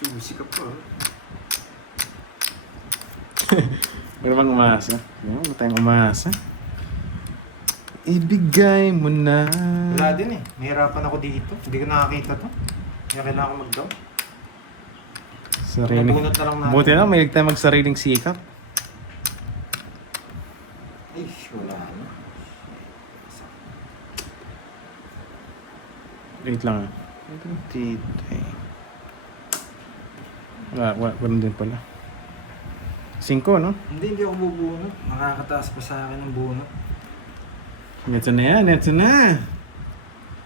Choosy ka pa. Meron bang umasa? Meron ba tayong umasa? Ibigay mo na. Wala din eh. Mahirapan ako dito. Hindi ko nakakita to. Kaya kailangan ko mag-down. Sariling. Mabunot na lang natin. Buti na, may tayo magsariling sikap. Ay, wala na. Wait lang ah. Wala din pala. 5, no? Hindi ako bubunot. Nakakataas pa sa akin ng bunot. Ito na yan, ito na.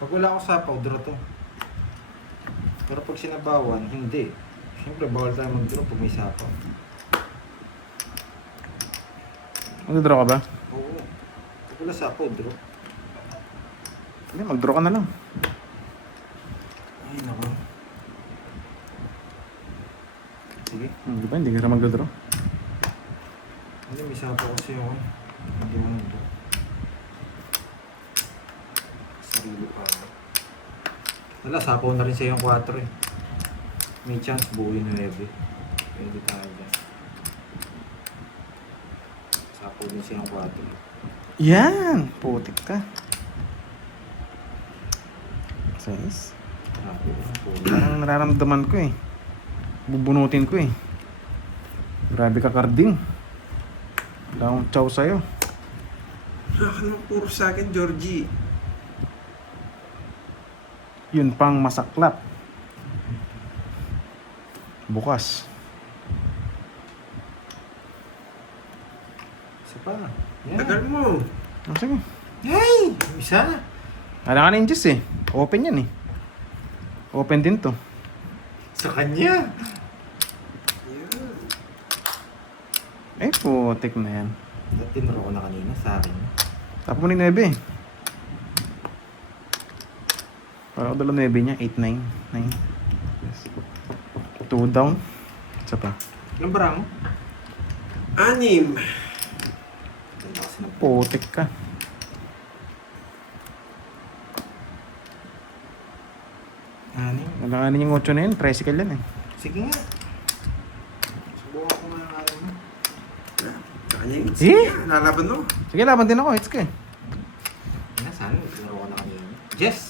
Pag wala ako sapaw, draw to. Pero pag sinabawan, hindi. Siyempre, bawal tayo mag-draw pag may sapaw. Mag-draw ka ba? Oo. Pag wala sapaw, draw. Hindi, mag-draw ka na lang. Ay, naku. Sige. Di ba? Hindi ka na mag-draw. Hindi, may sapaw kasi ako. Hindi mo nag-draw. Sarili pa ako. Wala, sapaw na rin siya yung 4 eh. May chance buuin yung 9. Pwede tayo dyan. Sapaw din siya yung 4. Yan! Putik ka. Size. Parang nararamdaman ko eh. Bubunutin ko eh. Grabe ka, Carding. Wala akong chow sa'yo. Wala ka naman puro sa akin, Georgie. Yun pang masaklap. Bukas. Isa pa. Yan. Tagal mo. Oh, sige. Hey! Isa. Wala ka na yung Jess eh. Open yan eh. Open din to. Sa kanya. Eh, putik na yan. Tinuro ko na kanina sa akin. Tapos mo ni 9 eh. Para ko dala 9 niya. 8, 9. 9. 2 down. Isa pa. Ilang bara mo? 6. Ganda kasi ng Putik ka. Ani. Wala nga na yung 8 na yun. Tricycle yan eh. Sige nga. Subukan ko nga yung araw mo. Kanya yun. Eh? Sige, lalaban mo. Sige, laban din ako. Hits ka eh. Nasaan? Tinuro ko na kanina. Jess!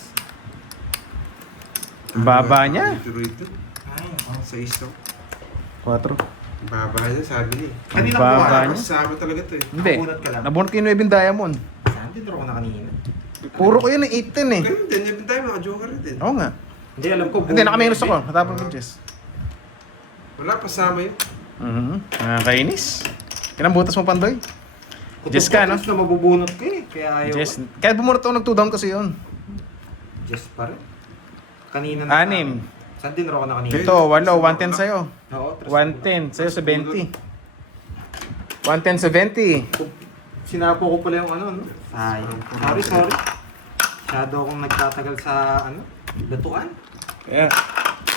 Baba niya. Ito. Ay, oh. Sa iso. 4. Baba niya, sabi niya. Kanina Baba ko niya. ano? Kasama talaga to eh. Hindi. Nabunot ka lang. Nabunot ko yung 9 diamond. Saan? Tinuro ko na kanina. Puro ko yun ng 8-10 eh. Ganun din, every time naka-joker din. Oo nga. Hindi, alam ko. Hindi, nakamenos ako. Natapos ko yung Jess. Wala, pasama yun. Nakakainis. Kinang butas mo, Pandoy. Jess ka, no? Na mabubunot ka eh. Kaya ayaw Jess. ka. Kaya bumunot ako, nag-2 down kasi yun. Jess pa rin. Kanina na. 6. Saan tinuro ko na kanina? Ito, 8. 110 sa'yo. Oo. 110. Sa'yo 70. 110, 70. Sinapo ko pala yung ano, no? Sorry. Masyado akong nagtatagal sa, ano, lutuan. Kaya,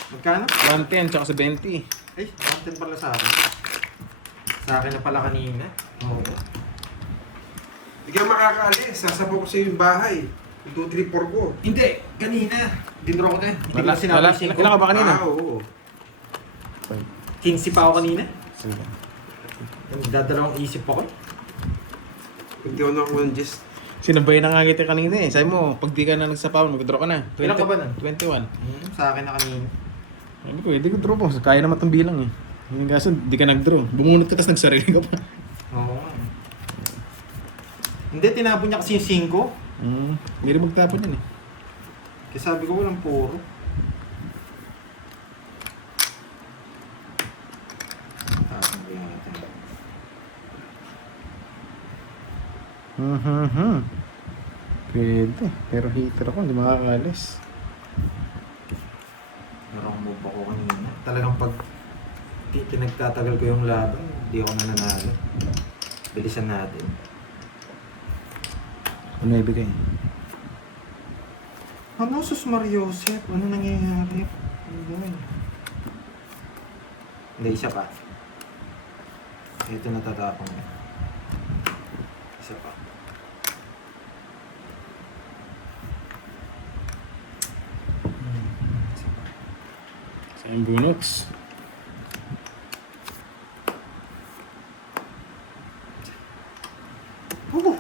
Magkano? 110 tsaka 70. Ay, 110 pala sa akin. Sa akin na pala kanina. Oo. Hindi ka makakaalis. Sasabaw ko sa yung bahay. 2, 3, 4 ko. Hindi, kanina. Dinro ko na. Hindi ko Wala, na sinabi wala. 5. Ilan ka ba kanina? Oo. 15 pa ako kanina. Sige. Dadalawang isip ako. Hindi ako nakuha ng gist. Sinabay na nga kita kanina eh. Sabi mo, pag di ka na nagsapaw, mag-draw ka na. Ilan ka ba nun? 21. Sa akin na kanina. Sabi ko, hindi ko draw po. Kaya naman itong bilang eh. Yung kaso, di ka nag-draw. Bumunot ka, tapos nagsarili ka pa. Oo nga. Hindi, tinapon niya kasi yung 5. Hindi rin magtapon yan eh. Kasi sabi ko walang puro. Tapos ko yung natin. Pwede. Pero hater ako, hindi makakalis. Merong move ako kanina. Talagang pag pinagtatagal ko yung laban, hindi ako nananalo. Bilisan natin. Ano ibigay? Ano, sus Mariosep? Ano nangyayari? Ano gawin? Hindi, isa pa. Ito natatapang na. Isa pa. Isa pa. Saan bunots? Oh!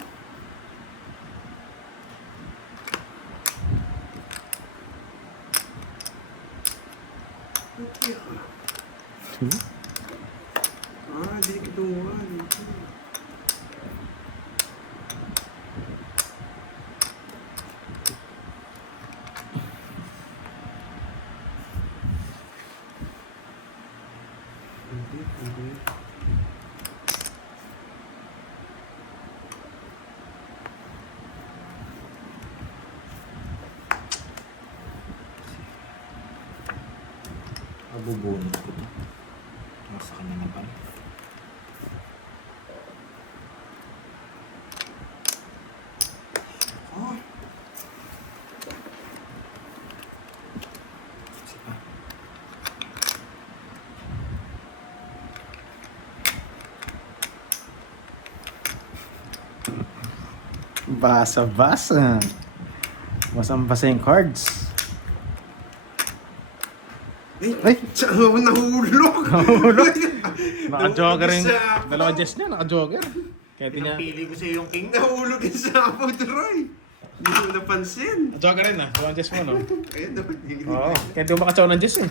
Hindi ka tuwa. Hindi. Mabubunot ko to. Nasa kanya na pala. Oh. Isa pa. Basa-basa. Basang-basa yung cards. Ay, saan mo nahulog? Nahulog? Naka-jogger yung... Sa- Dalawa Jess niya, naka-jogger. Kaya tinya... Pinapili ko sa'yo yung king. Nahulog yung sapo, Troy. Hindi ko napansin. Naka-jogger rin ah. Dalawa Jess mo, no? Ayun, nahulog. Oo. Kaya di mo makatsaw ng Jess eh.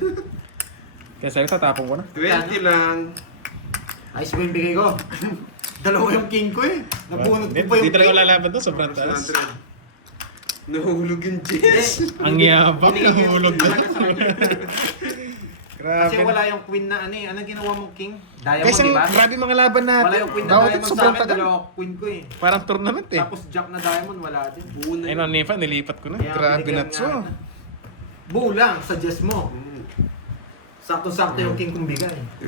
Kaya sa'yo, tatapon ko na. 20 lang. Ayos ba yung bigay ko? Dalawa yung king ko eh. Nabunot ko pa yung Di talaga king. lalaban to, sobrang taas. Nahulog yung Jess. Ang yabang, nahulog na. Kasi Grabe. wala yung queen na ano eh. Anong ginawa mong king? Diamond, Kasi di ba? grabe mga laban natin. Wala yung queen na Bawat diamond sa sobrang akin. tagal. Dalawa queen ko eh. Parang tournament eh. Tapos jack na diamond, wala din. Buo na Ayun o, Nifa, nilipat ko na. Kaya Grabe binigyan na to. nga. Buo lang, suggest mo. Mm. Sakto-sakto yung king kong bigay. 2,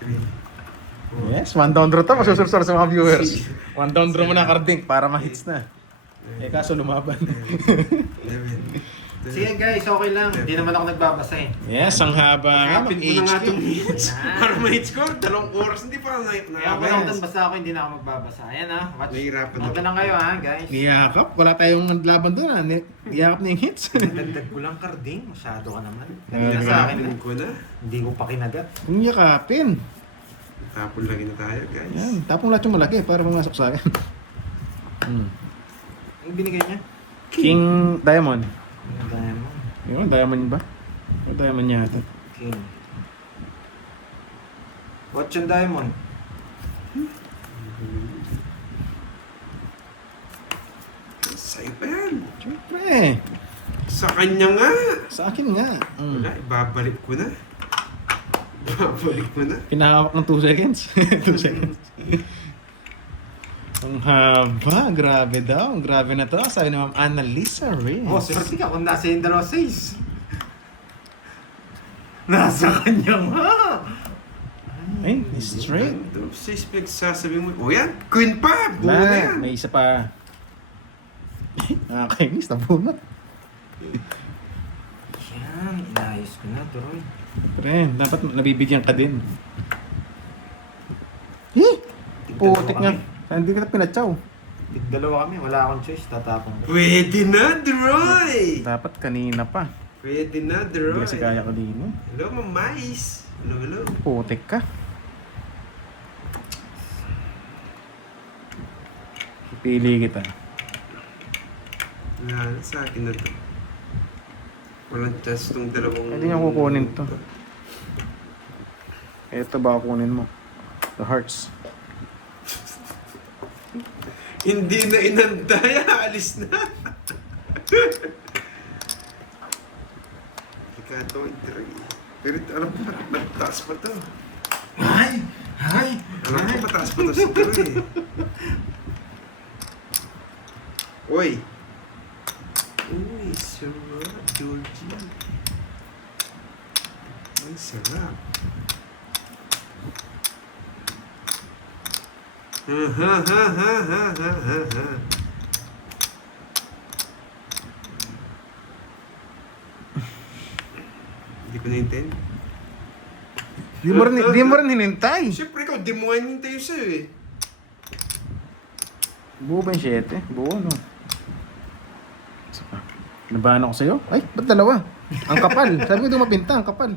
3, Yes, one down draw to. Masusursur sa mga viewers. One down draw mo na, Carding, para ma-hits na. Eh, kaso lumaban. 11. Sige guys, okay lang. Hindi naman ako nagbabasa eh. Yes, ang haba nga. Kapit ko na nga Mag-HP. itong hits. Para ma-hits ko, 2 oras. Hindi pa Kaya ako lang nakabay. dun, basta ako hindi na ako magbabasa. Ayan ha, watch. Nahihirapan Huwag ako. lang kayo ha, guys. Niyakap. Wala tayong laban doon. Niyakap na yung hits. Dagdag ko lang, Carding. Masyado ka naman. Dagdag Ah, na sa akin Nahihirapan na. ko na. Hindi ko pa kinagat. Kung yakapin. Tapon lagi na tayo, guys. Yan, tapong lahat yung malaki para pumasok sa akin. Ang binigay niya? King Diamond. Ang diamond. Yun, Diamond ba? Yung Diamond yata. King. Watch yung diamond. Sa'yo pa yan. Siyempre. Sa kanya nga. Sa akin nga. Wala, ibabalik ko na. Ibabalik ko na. Pinahawak ng 2 seconds. 2 seconds. Ang haba. Grabe daw. Grabe na to. Sabi ni Ma'am Annalisa Reyes. Oh, swerte ka kung nasa yung dalawa says. Nasa kanya nga. Ay, straight. Ito, 6 pinagsasabi mo. O yan, queen pa. Buo na Wala, yan. may isa pa. Nakakainis, nabunot. Yan, inayos ko na, Turoy. Pre, dapat nabibigyan ka din. Eh! Putik nga. Hindi kita pinatsaw. Dalawa kami, wala akong choice, tatapon ko. Pwede na, Droy. Dapat kanina pa. Pwede na, Hindi Droy. kasi kaya ko din. Hello, mamais. Hello, hello. Putik ka. Pili kita. Wala na sa akin na to. Walang chance itong dalawang... Pwede niya kukunin to. Ito ba kunin mo? The hearts. Hindi na inantay, alis na. Teka, ito, interay. Pero alam ko, mataas pa to. Ay! Ay! Alam ko, mataas pa to sa ito eh. Uy! Uy, sarap, Georgie. Ay, sarap. Ha ha ha ha ha ha ha ha. Hindi ko na-intend. Di mo rin hinintay. Siyempre ikaw, di mo nga hinintay sa'yo eh. Buo ba yung 7? Buo, no? Isa pa. Nabahan ako sa'yo? Ay, ba't dalawa? Ang kapal. Sabi ko di mapinta, ang kapal.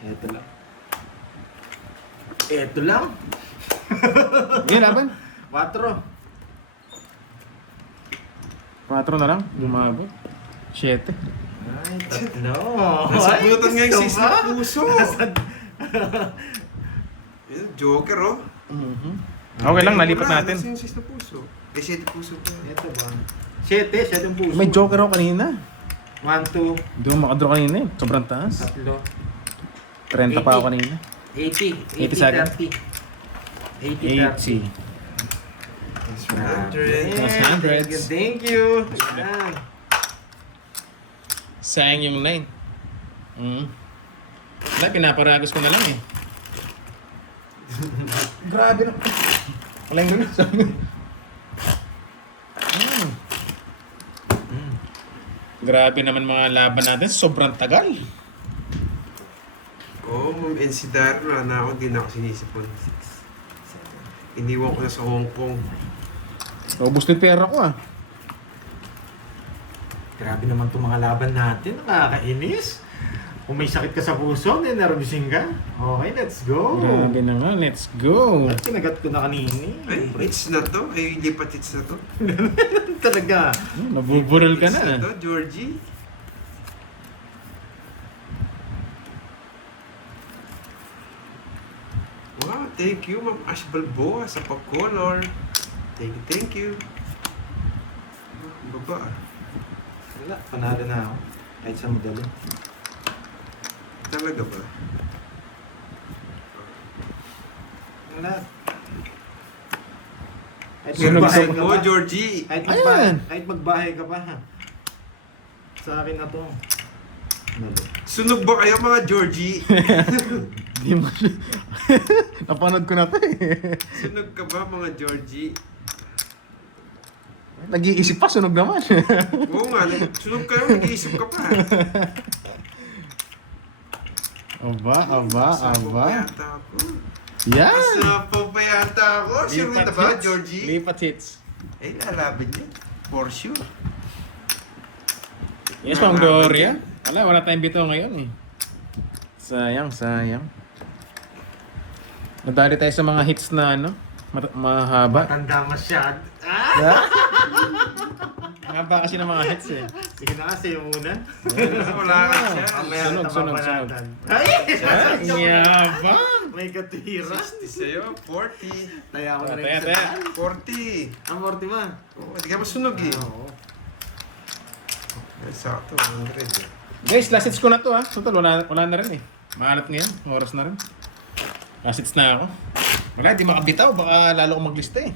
Eto lang. Eto lang? Ngayon, laban. 4. 4 na lang. Lumabot. 7. Ay, 3. Nasa Ay, butan nga yung gusto sis ba? na puso. Yan, Joker oh. Okay lang, nalipat Wala, natin. nasa yung sis na puso. Eh, 7 puso pa. Ito ba? 7 yung puso. May joker ako kanina. 1, 2, Hindi mo makadraw kanina eh. Sobrang taas. 3, 30 pa ako kanina. 80. 80 sa akin. 30. 80, 30. 80. That's Yeah, 100. Thank you. Yan. Sayang yung line. Wala, pinaparagos ko na lang eh. Grabe na. Wala yung gulo. Grabe naman mga laban natin. Sobrang tagal. Oo, Ma'am NC Daro, wala na ako, di na ako sinisipon. Iniwan ko na sa Hong Kong. Ubus din pera ko ah. Grabe naman itong mga laban natin. Nakakainis. Kung may sakit ka sa puso, nervousin ka. Okay, let's go. Grabe na nga. Let's go. At kinagat ko na kanina. Ay, hits na to. Ay, lipat hits na to. Talaga. Nabuburol ka Hits na. to, Georgie. Wow, thank you, Ma'am Ash Balboa sa pag-color. Thank you. Baba. Wala, panalo na ako. Kahit sa madali. Talaga ba? Wala. Kahit Sunog magbahay sa- ka mo, pa. Georgie. Ayan. Kahit magbahay ka pa ha. Sa akin na to. Nalo. Sunog ba kayo mga Georgie? Di mo siya. Napanood ko na to eh. Sunog ka ba mga Georgie? Nag-iisip pa, sunog naman. Oo nga, sunog kayo, nag-iisip ka pa. aba. Asapaw pa yata ako. Yan. Asapaw pa yata ako. Sure na ba, Georgie? Lipat hits. Eh, lalaban niya. For sure. Yes, Ma'am Gloria. Wala tayong bito ngayon eh. Sayang. Nadali tayo sa mga hits na ano, mahaba. Tanda masyad. Mahaba kasi ng mga hits eh. Sige na kasi yung una. Wala ka siya. Mamaya Sunog, sunog. napapanatan. Ay! Ay, yabang! May katira. 60 sa'yo, 40. Taya ko na rin. Taya. 40. Ang 40 ba? Oo, hindi ka masunog eh. Oo. Ay, sakto, 100 eh. Guys, last hits ko na to ha. Total, wala na rin eh. Maalat ngayon, oras na rin. Last hits na ako. Wala, di makabitaw. Baka lalo akong maglista eh.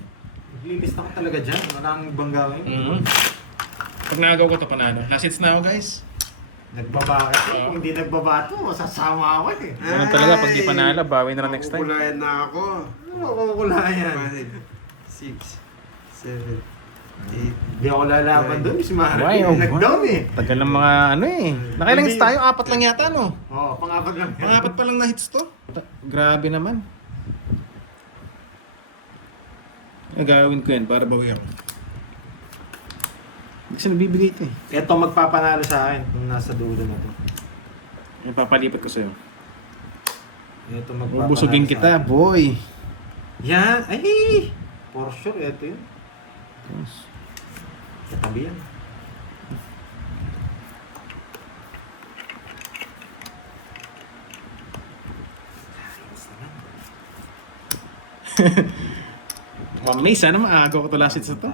Lilista ko talaga dyan. Wala kang ibang gawin. Pag nagaw ko to panalo. Last hits na ako guys. Nagbaba kasi. Kung hindi nagbaba to, masasama ako eh. Ganun talaga, pag di panalo, bawi na lang next time. Makukulayan na ako. Makukulayan. 5, 6, 7, 8. Hindi ako lalaban doon. Si Mara. Why, oh, Nag-down wow. eh. Tagal ng mga ano eh. Nakailang hits tayo? 4 lang yata no? Oo, pang-apat lang. Pang-4 pa lang na hits to. Grabe naman. Gagawin ko yan para bawi ako. Hindi kasi nabibigay ito eh. Ito magpapanalo sa akin kung nasa dulo na to. Yung papalipat ko sa'yo. Ito magpapanalo Bubusugin sa kita, akin. boy. Yan! Ay! For sure, ito yun. Yes. Katabi yan. Mamay, sana maaga ko to last hits na to.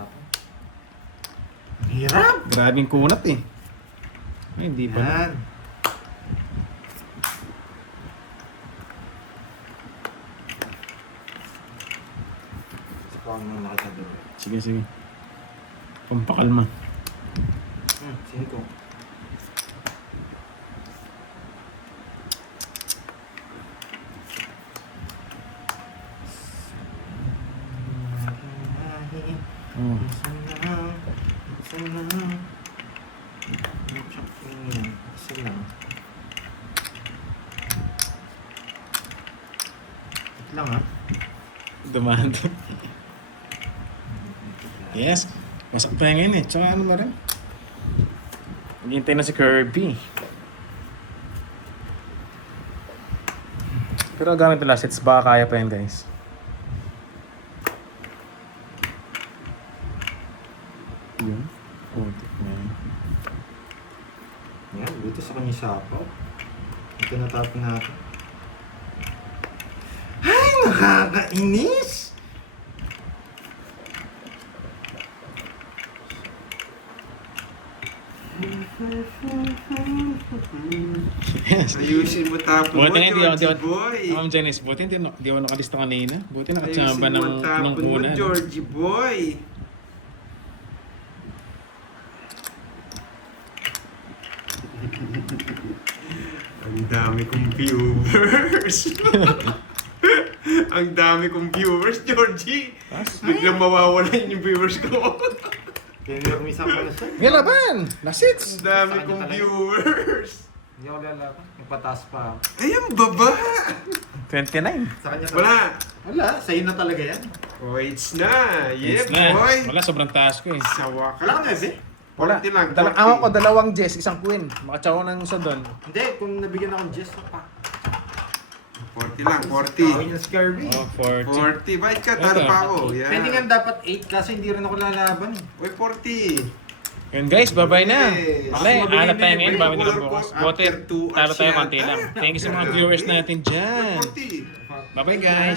Hirap! Grabing kunat eh. Ay, hindi pa. Yan. Sa kung ano nakita doon. Sige. Pampakalma. Sino ko? Oh. Lang ha. Dumaan to. Yes. Masak tayo ngayon eh. Tsaka ano na rin. Hintay na si Kirby. Pero gamit yung last hits, baka kaya pa yun guys. Yun. Putik na yun. Yan, buti sa kanya sapaw. Ito natapin natin. Ay, nakakainis! Yes. Ayusin mo tapo mo, Buti nga hindi ako, Georgie boy. Ma'am Janice, buti hindi ako nakalista kanina. Buti Ayusin nakatsamba mo ng tapon mo, kuna. Georgie boy. Ang dami kong viewers. Ang dami kong viewers, Georgie. Biglang mawawalan yung viewers ko. Pinirmisan ko na siya. May laban! Last hits! Ang dami Sa kanya kong talaga. viewers. Hindi ako lalaban. Nagpataas pa ako. Ay, ang baba. 29. Sa kanya Wala. Wala, sa'yo na talaga yan. Points na. Yeah, Hits na. boy. Wala, sobrang taas ko eh. Sa wakas. Wala ka na, eh. Wala. 40 lang, Ako 40. dalawang Jess, isang Queen. Makatsaw ko ng isa doon. Hindi, kung nabigyan ako ng Jess pa. 40 lang, Gawin 40. yung Scurvy. Oh, 40. 40. Bakit ka? Talo pa ako. Yan. Pwede nga dapat 8 kasi hindi rin ako lalaban. Uy, 40. Yun guys, bye-bye na. Yes. Wala, Mabigay alat tayo na ngayon, yung bawi na lang color bukas. ko Bote, after 2 talo tayo hours konti yata. lang. Thank you sa mga viewers natin dyan. 40. Bye-bye guys.